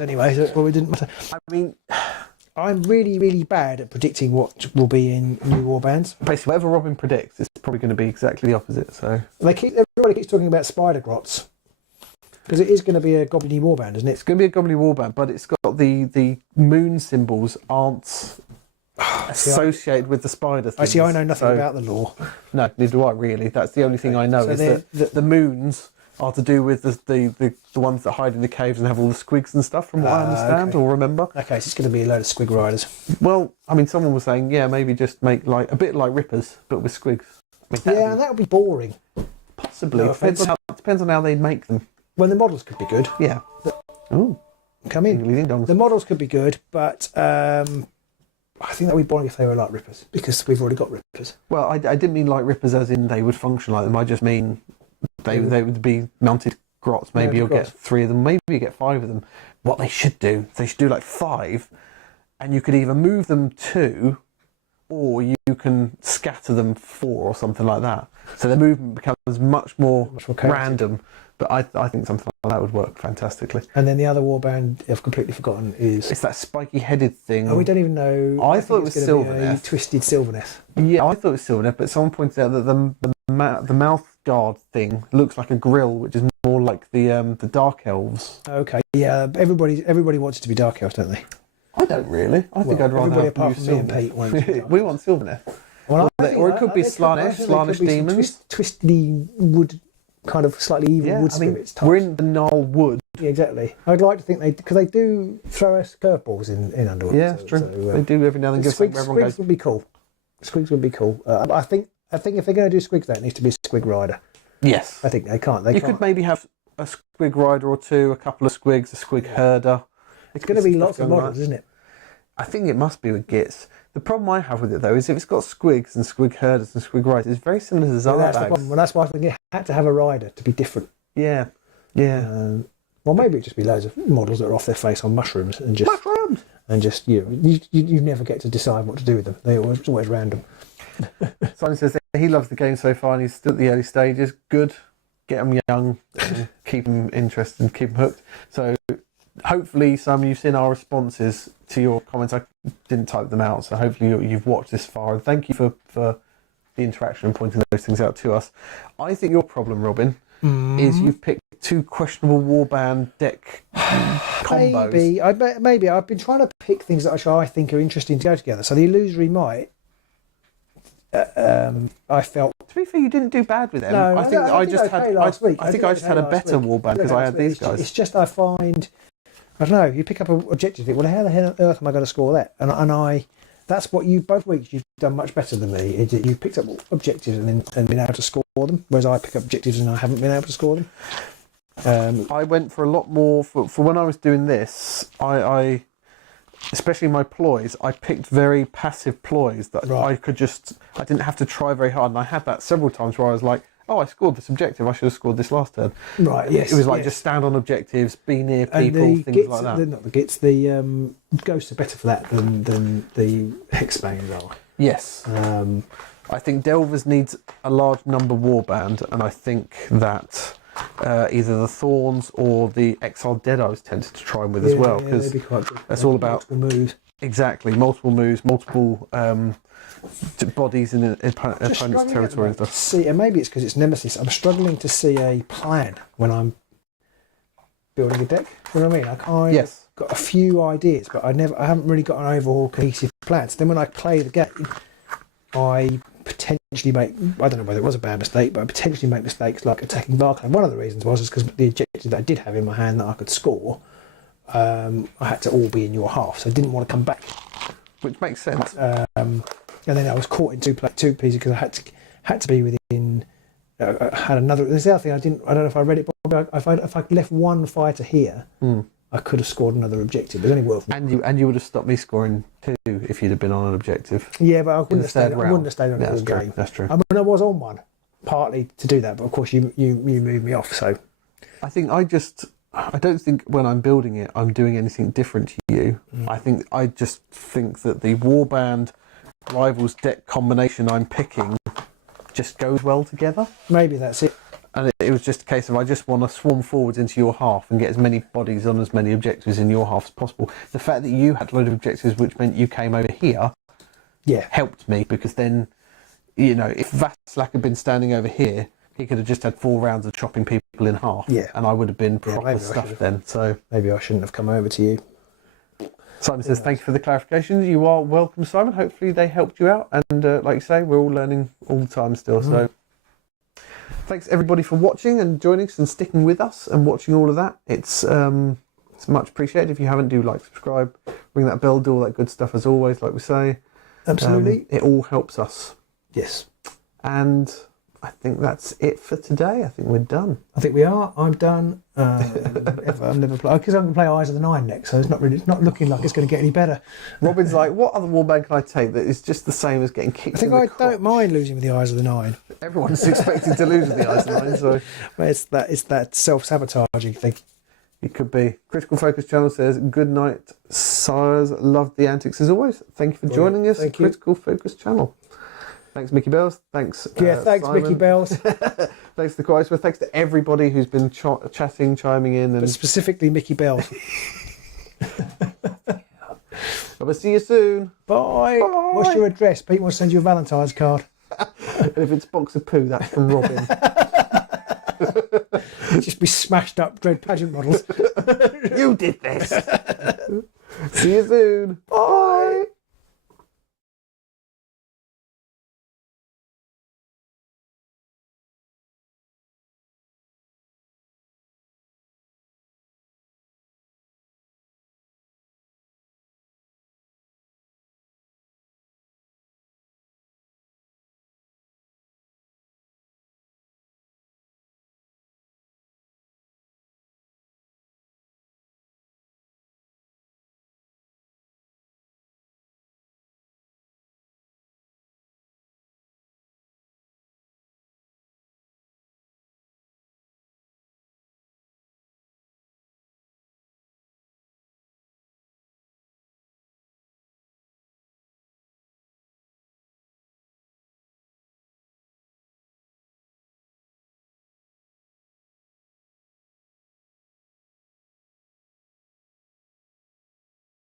anyway, so well, it didn't matter. I mean, I'm really, really bad at predicting what will be in new warbands. Basically, whatever Robin predicts, it's probably going to be exactly the opposite. So everybody keeps talking about spider grots, because it is going to be a goblin warband, isn't it? It's going to be a goblin warband, but it's got the moon symbols aren't associated with the spider things. I know nothing about the lore. No, neither do I really. That's the only thing I know, is that the moons are to do with the ones that hide in the caves and have all the squigs and stuff, from what I understand or remember. Okay, so it's going to be a load of squig riders. Well, I mean, someone was saying, yeah, maybe just make like a bit like Rippers, but with squigs. I mean, that would be boring. Possibly. No Depends on how they make them. Well, the models could be good. Yeah. Oh, come in. The models could be good, but I think that would be boring if they were like Rippers, because we've already got Rippers. Well, I didn't mean like Rippers as in they would function like them. I just mean they would be mounted grots. Maybe you'll get 3 of them. Maybe you get 5 of them. What they should do like 5, and you could either move them 2, or you can scatter them 4 or something like that. So the movement becomes much more random. But I think something like that would work fantastically. And then the other warband I've completely forgotten is... It's that spiky-headed thing. Oh, we don't even know. I thought it was Sylvaneth. Twisted Sylvaneth. Yeah, I thought it was Sylvaneth, but someone pointed out that the mouth guard thing looks like a grill, which is more like the Dark Elves. Okay, yeah, everybody wants it to be Dark Elves, don't they? I don't really. I think I'd rather everybody have apart from me and Pete wants we want Sylvaneth. Well, or it could be Slaanesh demons. Twisty wood, kind of slightly evil wood spirits. We're in the Gnarlwood. Yeah, exactly. I'd like to think because they do throw us curveballs in Underworlds. Yeah, it's true. They do every now and then. Squigs would be cool. Squigs would be cool. I think if they're going to do squigs, that needs to be a squig rider. Yes. I think they can't. You could maybe have a squig rider or 2, a couple of squigs, a squig herder. It's going to be lots of models, isn't it? I think it must be with Gits. The problem I have with it, though, is if it's got squigs and squig herders and squig riders, it's very similar to Zarbags. That's the problem. Well, that's why I think it had to have a rider to be different. Yeah. Yeah. Well, maybe it'd just be loads of models that are off their face on mushrooms and just... Mushrooms! And just, you never get to decide what to do with them. It's always random. Simon says that he loves the game so far and he's still at the early stages. Good. Get them young. Keep them interested and keep them hooked. So... hopefully, you've seen our responses to your comments. I didn't type them out, so hopefully you've watched this far. And thank you for the interaction and pointing those things out to us. I think your problem, Robin, is you've picked 2 questionable warband deck combos. Maybe. I've been trying to pick things that I think are interesting to go together. So the Illusionary Might, I felt... To be fair, you didn't do bad with them. No, I think I just had a better week. warband because I had these guys. It's just I find... I don't know, you pick up an objective, well, how the hell on earth am I going to score that? And that's what both weeks you've done much better than me. You picked up objectives and been able to score them, whereas I pick up objectives and I haven't been able to score them. I went for a lot more, for when I was doing this, I especially my ploys, I picked very passive ploys that I didn't have to try very hard. And I had that several times where I was like, oh, I scored this objective. I should have scored this last turn. Right, yes. It was like just stand on objectives, be near people, things like that. Not the Gits, the Ghosts are better for that than the Hexbanes are. Yes. I think Delvers needs a large number warband, and I think that either the Thorns or the Exiled Dead I was tempted to try with as well, because that's all about multiple moves. Exactly, multiple moves, multiple bodies in opponent's territory and stuff. See, and maybe it's because it's Nemesis. I'm struggling to see a plan when I'm building a deck. You know what I mean? I kind of got a few ideas, but I haven't really got an overall cohesive plan. So then when I play the game, I potentially make, I don't know whether it was a bad mistake, but I potentially make mistakes like attacking Darkling. One of the reasons was because the objective that I did have in my hand that I could score, I had to all be in your half, so I didn't want to come back. Which makes sense. And then I was caught in two pieces because I had to be within. I had another. There's the other thing I don't know if I read it, but if I left one fighter here, I could have scored another objective. It was only worth. And you would have stopped me scoring 2 if you'd have been on an objective. Yeah, but I wouldn't have stayed on the whole game. That's true. I mean, I was on one, partly to do that, but of course you moved me off. So I think I don't think when I'm building it, I'm doing anything different to you. I just think that the warband rivals deck combination I'm picking just goes well together. Maybe that's it. And it was just a case of I just want to swarm forwards into your half and get as many bodies on as many objectives in your half as possible. The fact that you had a load of objectives, which meant you came over here, helped me, because then, if Vaslak had been standing over here, he could have just had 4 rounds of chopping people in half, and I would have been proper stuffed then. So maybe I shouldn't have come over to you. Simon says, thank you for the clarifications. You are welcome, Simon. Hopefully they helped you out. And like you say, we're all learning all the time still. So thanks everybody for watching and joining us and sticking with us and watching all of that. It's much appreciated. If you haven't, do like, subscribe, ring that bell, do all that good stuff as always, like we say. Absolutely. It all helps us. Yes. And I think that's it for today. I think we're done. I think we are. I'm done. I've never played because I'm going to play Eyes of the Nine next, so it's not looking like it's going to get any better. Robin's like, what other warband can I take that is just the same as getting kicked? I think I don't mind losing with the Eyes of the Nine. Everyone's expecting to lose with the Eyes of the Nine, so but it's that self-sabotaging thing. It could be. Critical Focus Channel says, good night, sires. Loved the antics as always. Thank you for joining us. Thank you. Critical Focus Channel. Thanks, Mickey Bells. Thanks. Thanks, Simon. Mickey Bells. Thanks to the Christmas. Thanks to everybody who's been chatting, chiming in, and But specifically Mickey Bells. I'll see you soon. Bye. What's your address? Pete wants to send you a Valentine's card. And if it's box of poo, that's from Robin. Just be smashed up Dread Pageant models. You did this. See you soon. Bye.